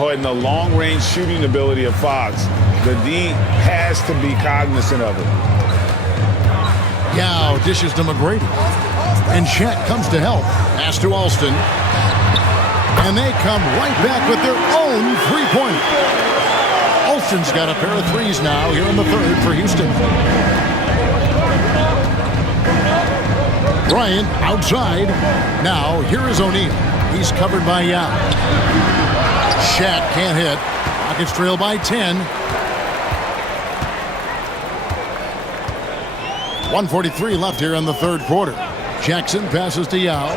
And the long-range shooting ability of Fox, the D has to be cognizant of it. Yao dishes to McGrady. And Chet comes to help. Pass to Alston. And they come right back with their own three-pointer. Alston's got a pair of threes now here in the third for Houston. Bryant outside. Now here is O'Neal. He's covered by Yao. Shat can't hit. Rockets trail by 10. 1:43 left here in the third quarter. Jackson passes to Yao.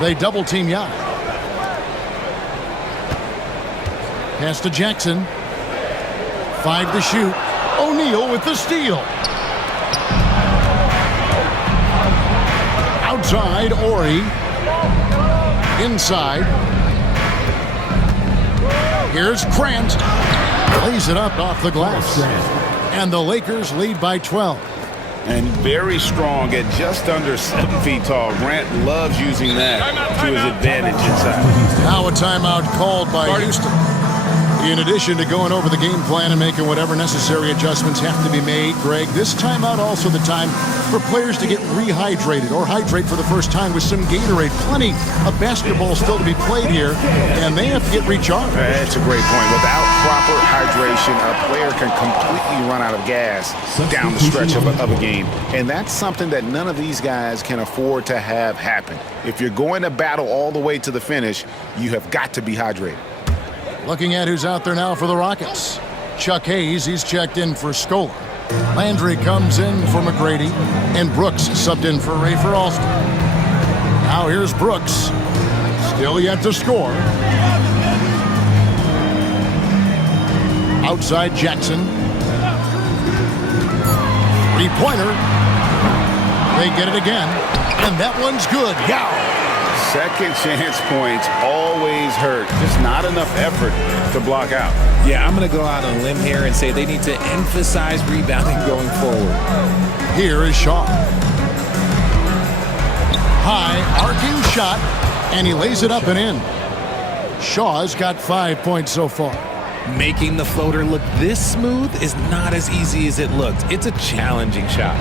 They double team Yao. Pass to Jackson. 5 to shoot. O'Neal with the steal. Outside, Horry. Inside. Here's Grant. Lays it up off the glass. And the Lakers lead by 12. And very strong at just under 7 feet tall. Grant loves using that to his advantage inside. Now a timeout called by Houston. In addition to going over the game plan and making whatever necessary adjustments have to be made, Greg, this timeout also the time for players to get rehydrated or hydrate for the first time with some Gatorade. Plenty of basketball still to be played here, and they have to get recharged. That's a great point. Without proper hydration, a player can completely run out of gas down the stretch of a game. And that's something that none of these guys can afford to have happen. If you're going to battle all the way to the finish, you have got to be hydrated. Looking at who's out there now for the Rockets. Chuck Hayes, he's checked in for Scola. Landry comes in for McGrady. And Brooks subbed in for Rafer Alston. Now here's Brooks. Still yet to score. Outside Jackson. Three-pointer. They get it again. And that one's good. Yow! Second chance points always hurt. Just not enough effort to block out. Yeah, I'm going to go out on a limb here and say they need to emphasize rebounding going forward. Here is Shaw. High, arcing shot, and he lays it up and in. Shaw's got 5 points so far. Making the floater look this smooth is not as easy as it looked. It's a challenging shot.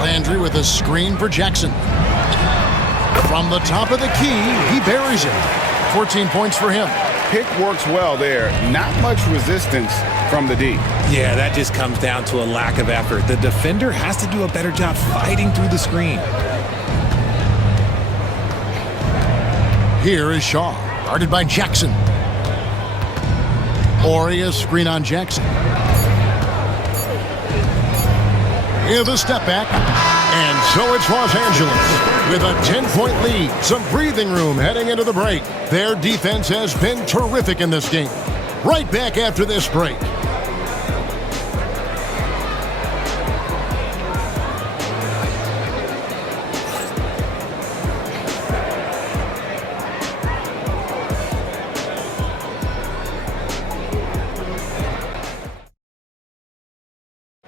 Landry with a screen for Jackson. From the top of the key, he buries it. 14 points for him. Pick works well there. Not much resistance from the D. Yeah, that just comes down to a lack of effort. The defender has to do a better job fighting through the screen. Here is Shaw, guarded by Jackson. Horry a screen on Jackson. Here's a step back. And so it's Los Angeles with a 10-point lead. Some breathing room heading into the break. Their defense has been terrific in this game. Right back after this break.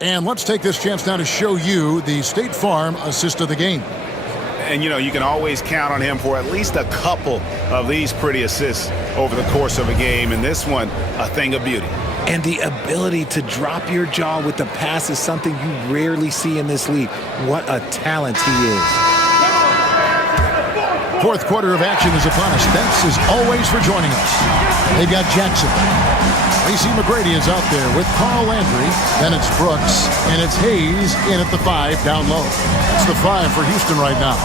And let's take this chance now to show you the State Farm assist of the game. And, you know, you can always count on him for at least a couple of these pretty assists over the course of a game. And this one, a thing of beauty. And the ability to drop your jaw with the pass is something you rarely see in this league. What a talent he is. Fourth quarter of action is upon us. Thanks as always for joining us. They've got Jackson. Tracy McGrady is out there with Carl Landry. Then it's Brooks. And it's Hayes in at the 5 down low. It's the 5 for Houston right now.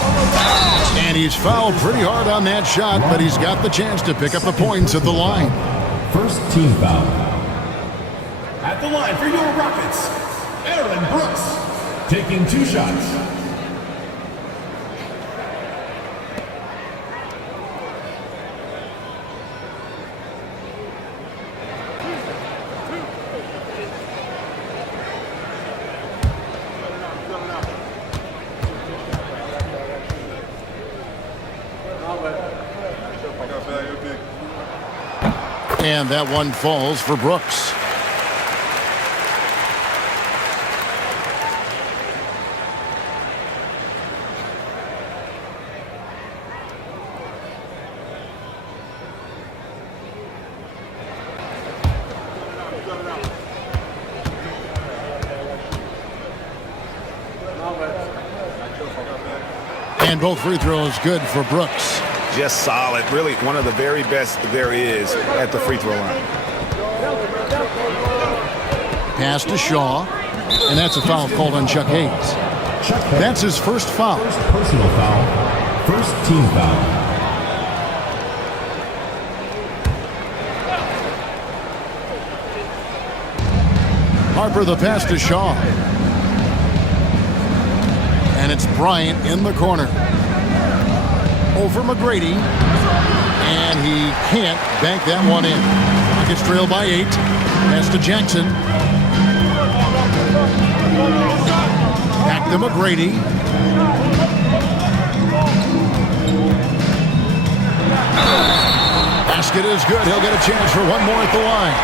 And he's fouled pretty hard on that shot, but he's got the chance to pick up the points at the line. First team foul. At the line for your Rockets, Aaron Brooks, taking 2 shots. And that one falls for Brooks. And both free throws good for Brooks. Just solid. Really one of the very best there is at the free throw line. Pass to Shaw. And that's a foul called on Chuck Hayes. That's his first foul. First personal foul. First team foul. Harper the pass to Shaw. And it's Bryant in the corner. Over McGrady. And he can't bank that one in. Rockets trail by 8. Pass to Jackson. Back to McGrady. Basket is good. He'll get a chance for one more at the line.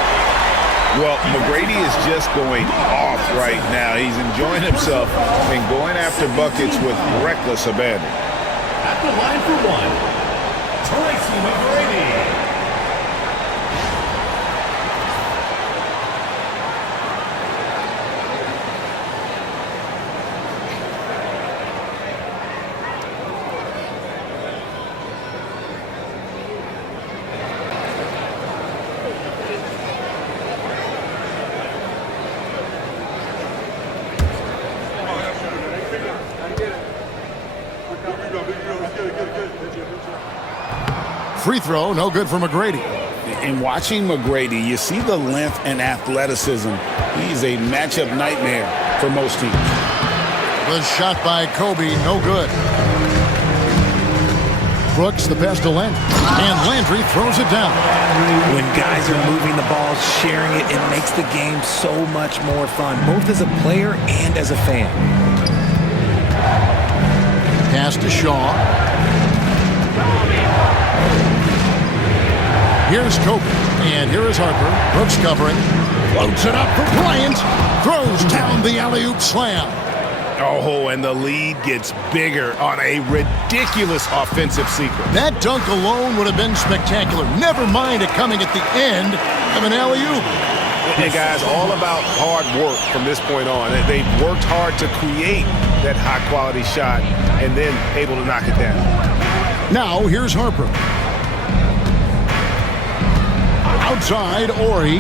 Well, McGrady is just going off right now. He's enjoying himself and going after buckets with reckless abandon. At the line for 1, Tracy McGrady. Free throw, no good for McGrady. In watching McGrady, you see the length and athleticism. He's a matchup nightmare for most teams. The shot by Kobe, no good. Brooks, the pass to Landry. And Landry throws it down. When guys are moving the ball, sharing it, it makes the game so much more fun, both as a player and as a fan. Pass to Shaw. Here's Kobe, and here is Harper. Brooks covering. Floats it up for Bryant. Throws down the alley-oop slam. Oh, and the lead gets bigger on a ridiculous offensive sequence. That dunk alone would have been spectacular. Never mind it coming at the end of an alley-oop. And guys, all about hard work from this point on. They've worked hard to create that high-quality shot and then able to knock it down. Now, here's Harper. Outside, Ori.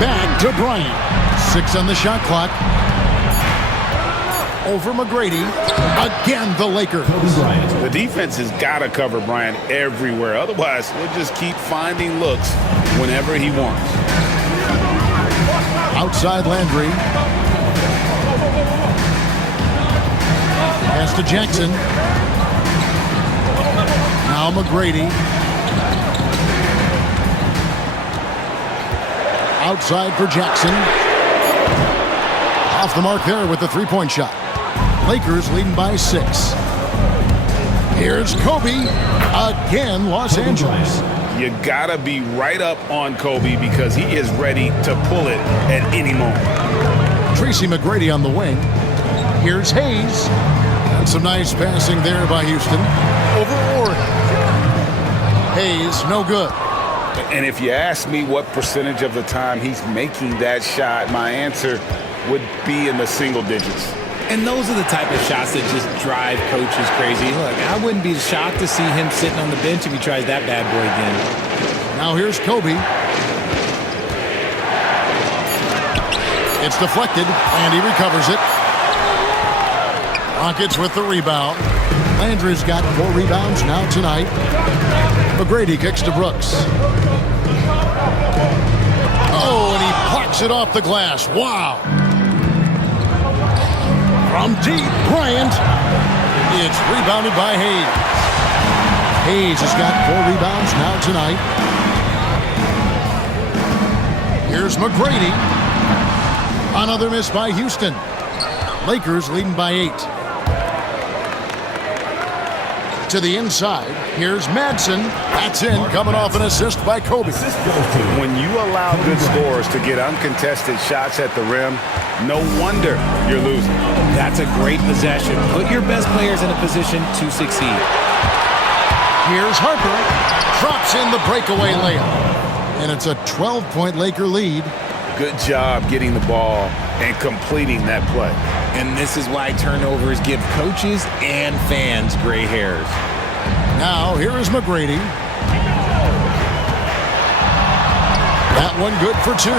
Back to Bryant. 6 on the shot clock. Over McGrady. Again, the Lakers. The defense has got to cover Bryant everywhere. Otherwise, he'll just keep finding looks whenever he wants. Outside Landry. Pass to Jackson. Now McGrady. Outside for Jackson. Off the mark there with the three-point shot. Lakers leading by 6. Here's Kobe. Again, Los Angeles. You gotta be right up on Kobe because he is ready to pull it at any moment. Tracy McGrady on the wing. Here's Hayes. And some nice passing there by Houston. Over Oregon. Hayes, no good. And if you ask me what percentage of the time he's making that shot, my answer would be in the single digits. And those are the type of shots that just drive coaches crazy. Look, I wouldn't be shocked to see him sitting on the bench if he tries that bad boy again. Now here's Kobe. It's deflected, and he recovers it. Rockets with the rebound. Landry's got 4 rebounds now tonight. McGrady kicks to Brooks. Oh, and he plucks it off the glass. Wow. From deep, Bryant. It's rebounded by Hayes. Hayes has got 4 rebounds now tonight. Here's McGrady. Another miss by Houston. Lakers leading by 8. To the inside. Here's Madsen. That's in, coming off an assist by Kobe. When you allow good scorers to get uncontested shots at the rim, no wonder you're losing. That's a great possession. Put your best players in a position to succeed. Here's Harper. Drops in the breakaway layup. And it's a 12-point Laker lead. Good job getting the ball and completing that play. And this is why turnovers give coaches and fans gray hairs. Now, here is McGrady. That one good for 2.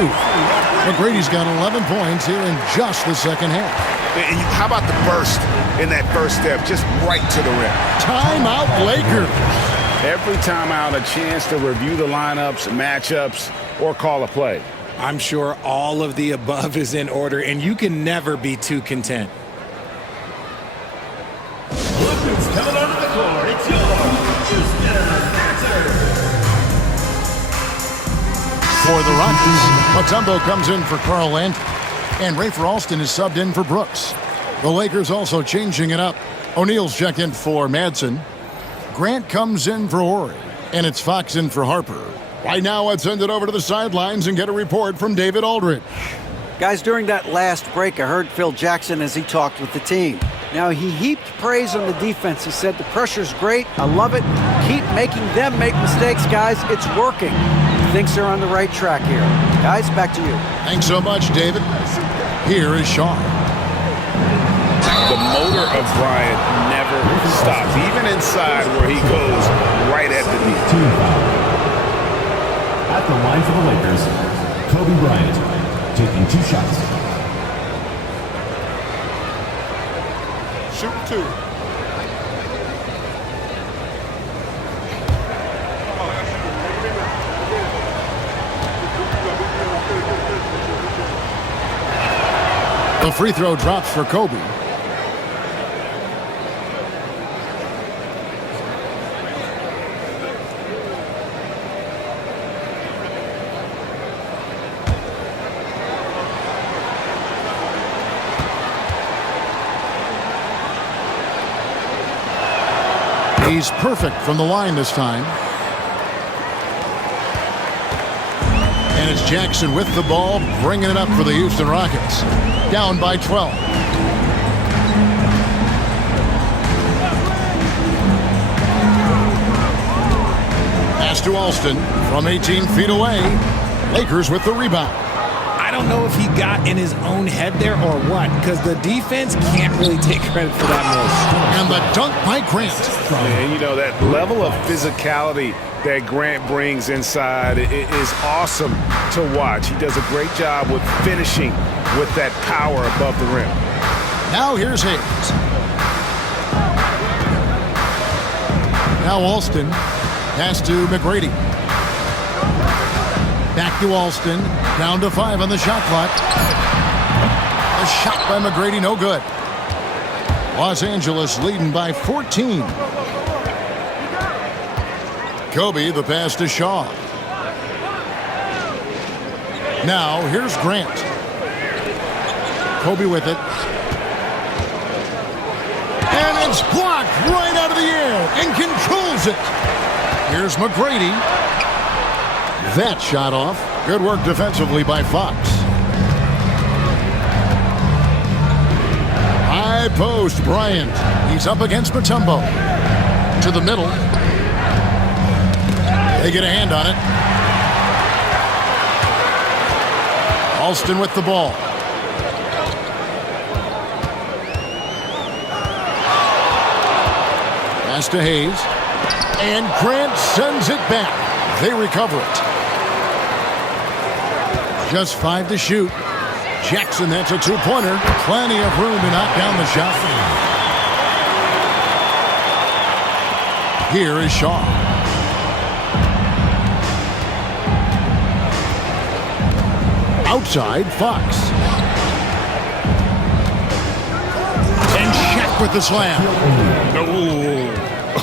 McGrady's got 11 points here in just the second half. And how about the burst in that first step, just right to the rim? Timeout, Lakers. Every timeout, a chance to review the lineups, matchups, or call a play. I'm sure all of the above is in order, and you can never be too content. Look who's coming onto the court. It's your Houston Raptors. For the Rockets, Mutombo comes in for Carl Landry, and Rafer Alston is subbed in for Brooks. The Lakers also changing it up. O'Neal's checked in for Madsen. Grant comes in for Horry, and it's Fox in for Harper. Right now, let's send it over to the sidelines and get a report from David Aldridge. Guys, during that last break, I heard Phil Jackson as he talked with the team. Now, he heaped praise on the defense. He said, the pressure's great. I love it. Keep making them make mistakes, guys. It's working. He thinks they're on the right track here. Guys, back to you. Thanks so much, David. Here is Sean. The motor of Bryant never stops, even inside where he goes right at the knee. At the line for the Lakers, Kobe Bryant taking 2 shots. Shoot 2. The free throw drops for Kobe. He's perfect from the line this time. And it's Jackson with the ball, bringing it up for the Houston Rockets. Down by 12. Pass to Alston from 18 feet away. Lakers with the rebound. I don't know if he got in his own head there or what, because the defense can't really take credit for that miss. And the dunk by Grant. And you know, that level of physicality that Grant brings inside is awesome to watch. He does a great job with finishing with that power above the rim. Now here's Hayes. Now Alston. Pass to McGrady. Back to Alston. Down to 5 on the shot clock. A shot by McGrady, no good. Los Angeles leading by 14. Kobe, the pass to Shaw. Now, here's Grant. Kobe with it. And it's blocked right out of the air and controls it. Here's McGrady. That shot off. Good work defensively by Fox. High post, Bryant. He's up against Mutombo. To the middle. They get a hand on it. Alston with the ball. Pass to Hayes. And Grant sends it back. They recover it. Just 5 to shoot. Jackson, that's a 2-pointer. Plenty of room to knock down the shot. Here is Shaw. Outside, Fox. And Shaq with the slam.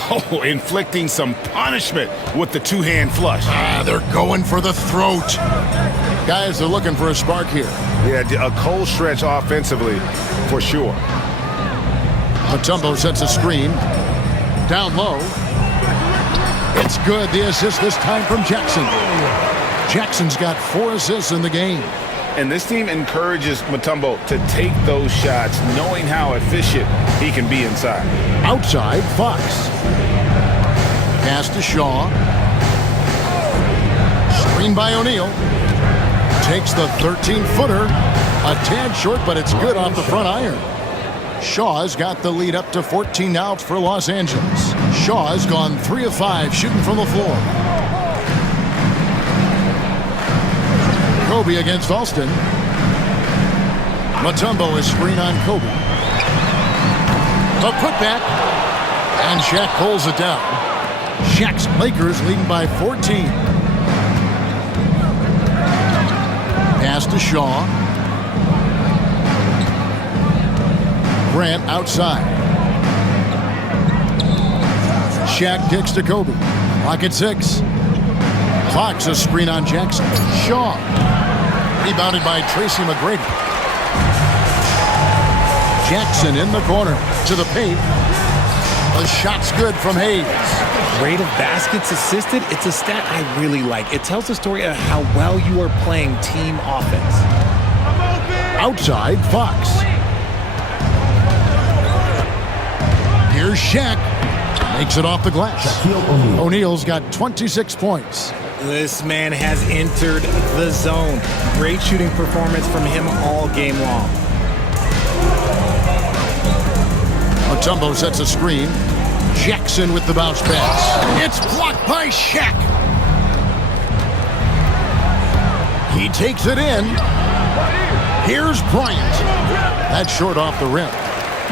Oh, inflicting some punishment with the two-hand flush. They're going for the throat. Guys, they're looking for a spark here. Yeah, a cold stretch offensively, for sure. Mutombo sets a screen. Down low. It's good. The assist this time from Jackson. Jackson's got 4 assists in the game. And this team encourages Mutombo to take those shots, knowing how efficient he can be inside. Outside, Fox. Pass to Shaw. Screen by O'Neal. Takes the 13-footer. A tad short, but it's good off the front iron. Shaw's got the lead up to 14 now for Los Angeles. Shaw has gone 3 of 5 shooting from the floor. Kobe against Alston. Mutombo is screen on Kobe. A putback. And Shaq pulls it down. Shaq's Lakers leading by 14. Pass to Shaw. Grant outside. Shaq kicks to Kobe. Clock at 6. Fox a screen on Jackson. Shaw. Rebounded by Tracy McGrady. Jackson in the corner. To the paint. The shot's good from Hayes. Rate of baskets assisted, it's a stat I really like. It tells the story of how well you are playing team offense. Outside, Fox. Here's Shaq. Makes it off the glass. O'Neal's got 26 points. This man has entered the zone. Great shooting performance from him all game long. Mutombo sets a screen. Jackson with the bounce pass. It's blocked by Shaq. He takes it in. Here's Bryant. That's short off the rim.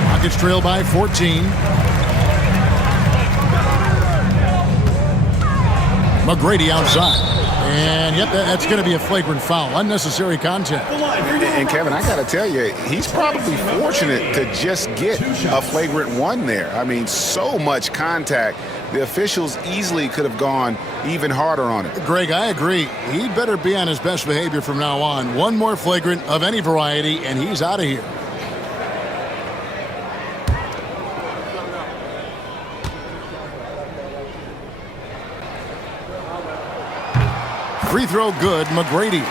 Rockets trail by 14. McGrady outside. And yep, that's going to be a flagrant foul. Unnecessary contact. And Kevin, I got to tell you, he's probably fortunate to just get a flagrant 1 there. I mean, so much contact. The officials easily could have gone even harder on it. Greg, I agree. He'd better be on his best behavior from now on. One more flagrant of any variety, and he's out of here. Free throw good, McGrady.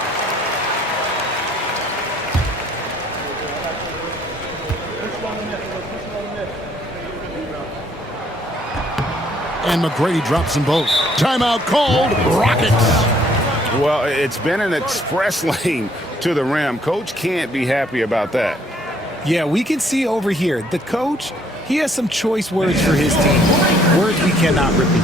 And McGrady drops them both. Timeout called, Rockets. Well, it's been an express lane to the rim. Coach can't be happy about that. Yeah, we can see over here, the coach, he has some choice words for his team. Words we cannot repeat.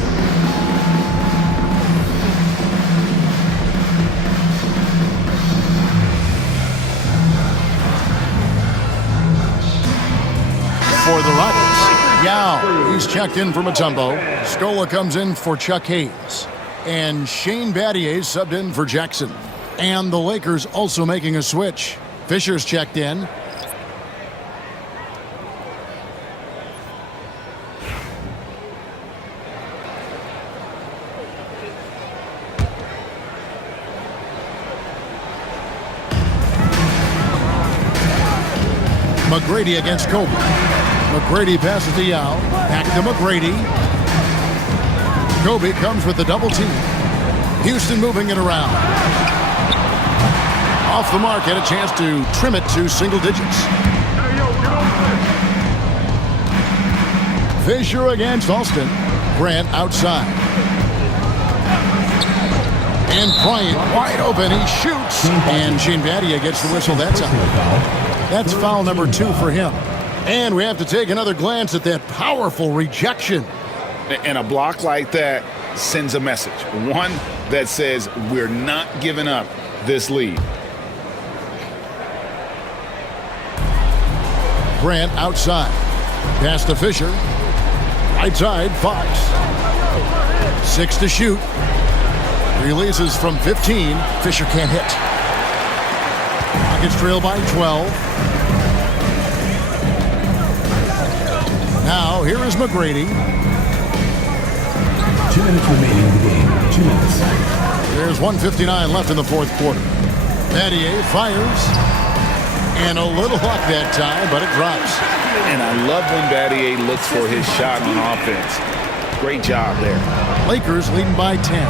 For the Rockets, Yao, he's checked in for Mutombo. Scola comes in for Chuck Hayes. And Shane Battier subbed in for Jackson. And the Lakers also making a switch. Fisher's checked in. McGrady against Kobe. McGrady passes to Yao. Back to McGrady. Kobe comes with the double team. Houston moving it around. Off the mark, had a chance to trim it to single digits. Fisher against Alston. Grant outside. And Bryant wide open. He shoots. And Shane Battier gets the whistle that time. That's foul number 2 for him. And we have to take another glance at that powerful rejection. And a block like that sends a message. One that says we're not giving up this lead. Grant outside. Pass to Fisher. Right side, Fox. 6 to shoot. Releases from 15. Fisher can't hit. Rockets trail by 12. Now, here is McGrady. 2 minutes remaining in the game. 2 minutes. There's 1:59 left in the fourth quarter. Battier fires. And a little luck that time, but it drops. And I love when Battier looks for his shot on offense. Great job there. Lakers leading by 10.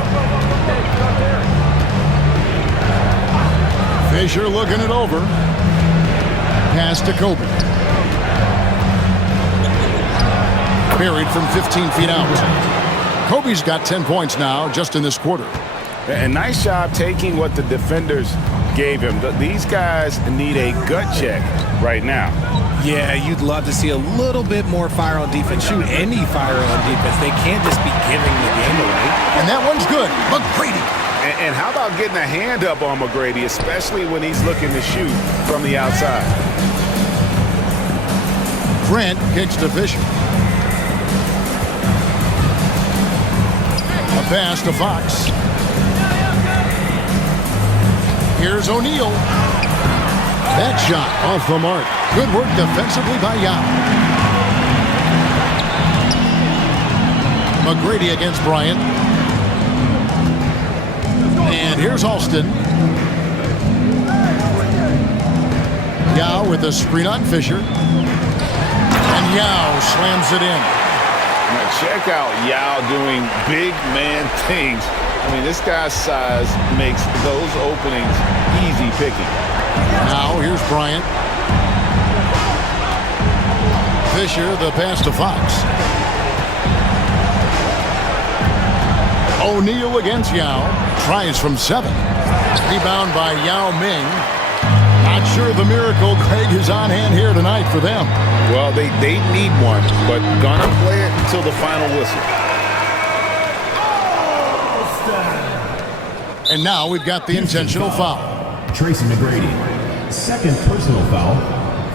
Fisher looking it over. Pass to Kobe. Buried from 15 feet out. Kobe's got 10 points now just in this quarter. And nice job taking what the defenders gave him. These guys need a gut check right now. Yeah, you'd love to see a little bit more fire on defense. Shoot any fire on defense. They can't just be giving the game away. And that one's good. McGrady. And how about getting a hand up on McGrady, especially when he's looking to shoot from the outside? Grant kicks to Fisher. A pass to Fox. Here's O'Neal. That shot off the mark. Good work defensively by Yao. McGrady against Bryant. And here's Alston. Yao with a screen on Fisher. And Yao slams it in. Now check out Yao doing big man things. I mean, this guy's size makes those openings easy picking. Now here's Bryant. Fisher, the pass to Fox. O'Neal against Yao. Tries from 7. Rebound by Yao Ming. Not sure the miracle, Craig, is on hand here tonight for them. Well, they need one, but gonna play it until the final whistle. And now we've got the intentional foul. Tracy McGrady. Second personal foul.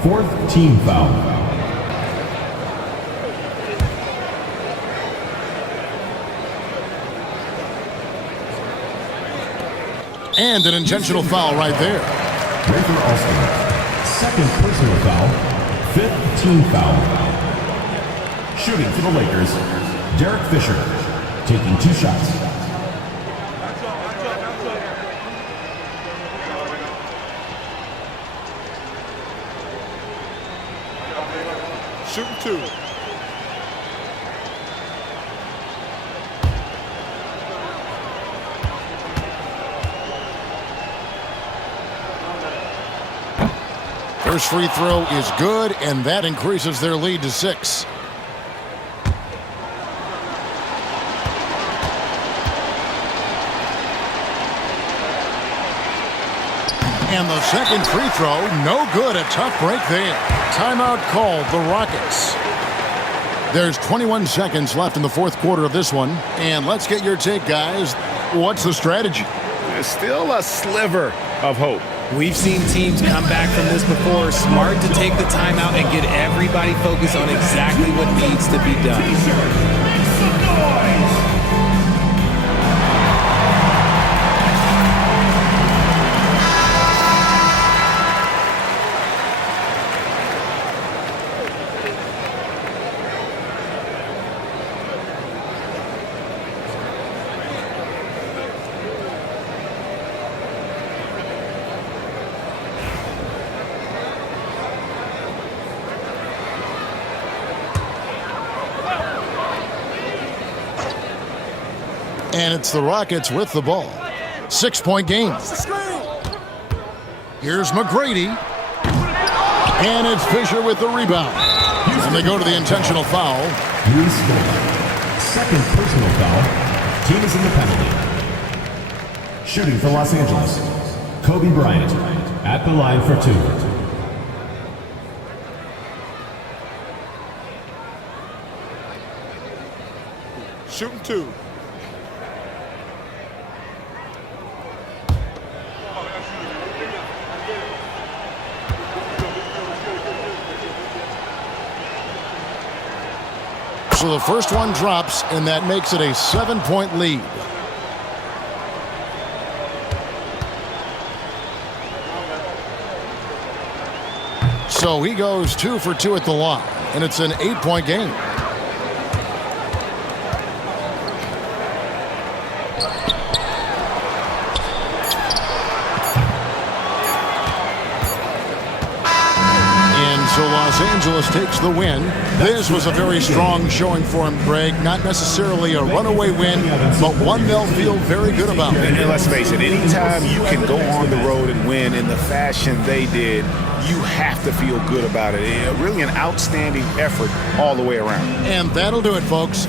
4th team foul. And an intentional foul right there. Rafer Alston. Second personal foul. 5th team foul. Shooting for the Lakers, Derek Fisher. Taking 2 shots. Shooting 2. First free throw is good, and that increases their lead to 6. And the second free throw, no good. A tough break there. Timeout called, the Rockets. There's 21 seconds left in the fourth quarter of this one. And let's get your take, guys. What's the strategy? There's still a sliver of hope. We've seen teams come back from this before. Smart to take the timeout and get everybody focused on exactly what needs to be done. Make some noise! And it's the Rockets with the ball. 6-point game. Here's McGrady. And it's Fisher with the rebound. And they go to the intentional foul. Second personal foul. Team is in the penalty. Shooting for Los Angeles, Kobe Bryant at the line for 2. Shooting 2. So the first one drops, and that makes it a 7-point lead. So he goes 2 for 2 at the line, and it's an 8-point game. And so Los Angeles takes the win. This was a very strong showing for him, Greg. Not necessarily a runaway win, but one they'll feel very good about. And let's face it, anytime you can go on the road and win in the fashion they did, you have to feel good about it. Really an outstanding effort all the way around. And that'll do it, folks.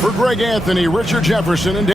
For Greg Anthony, Richard Jefferson, and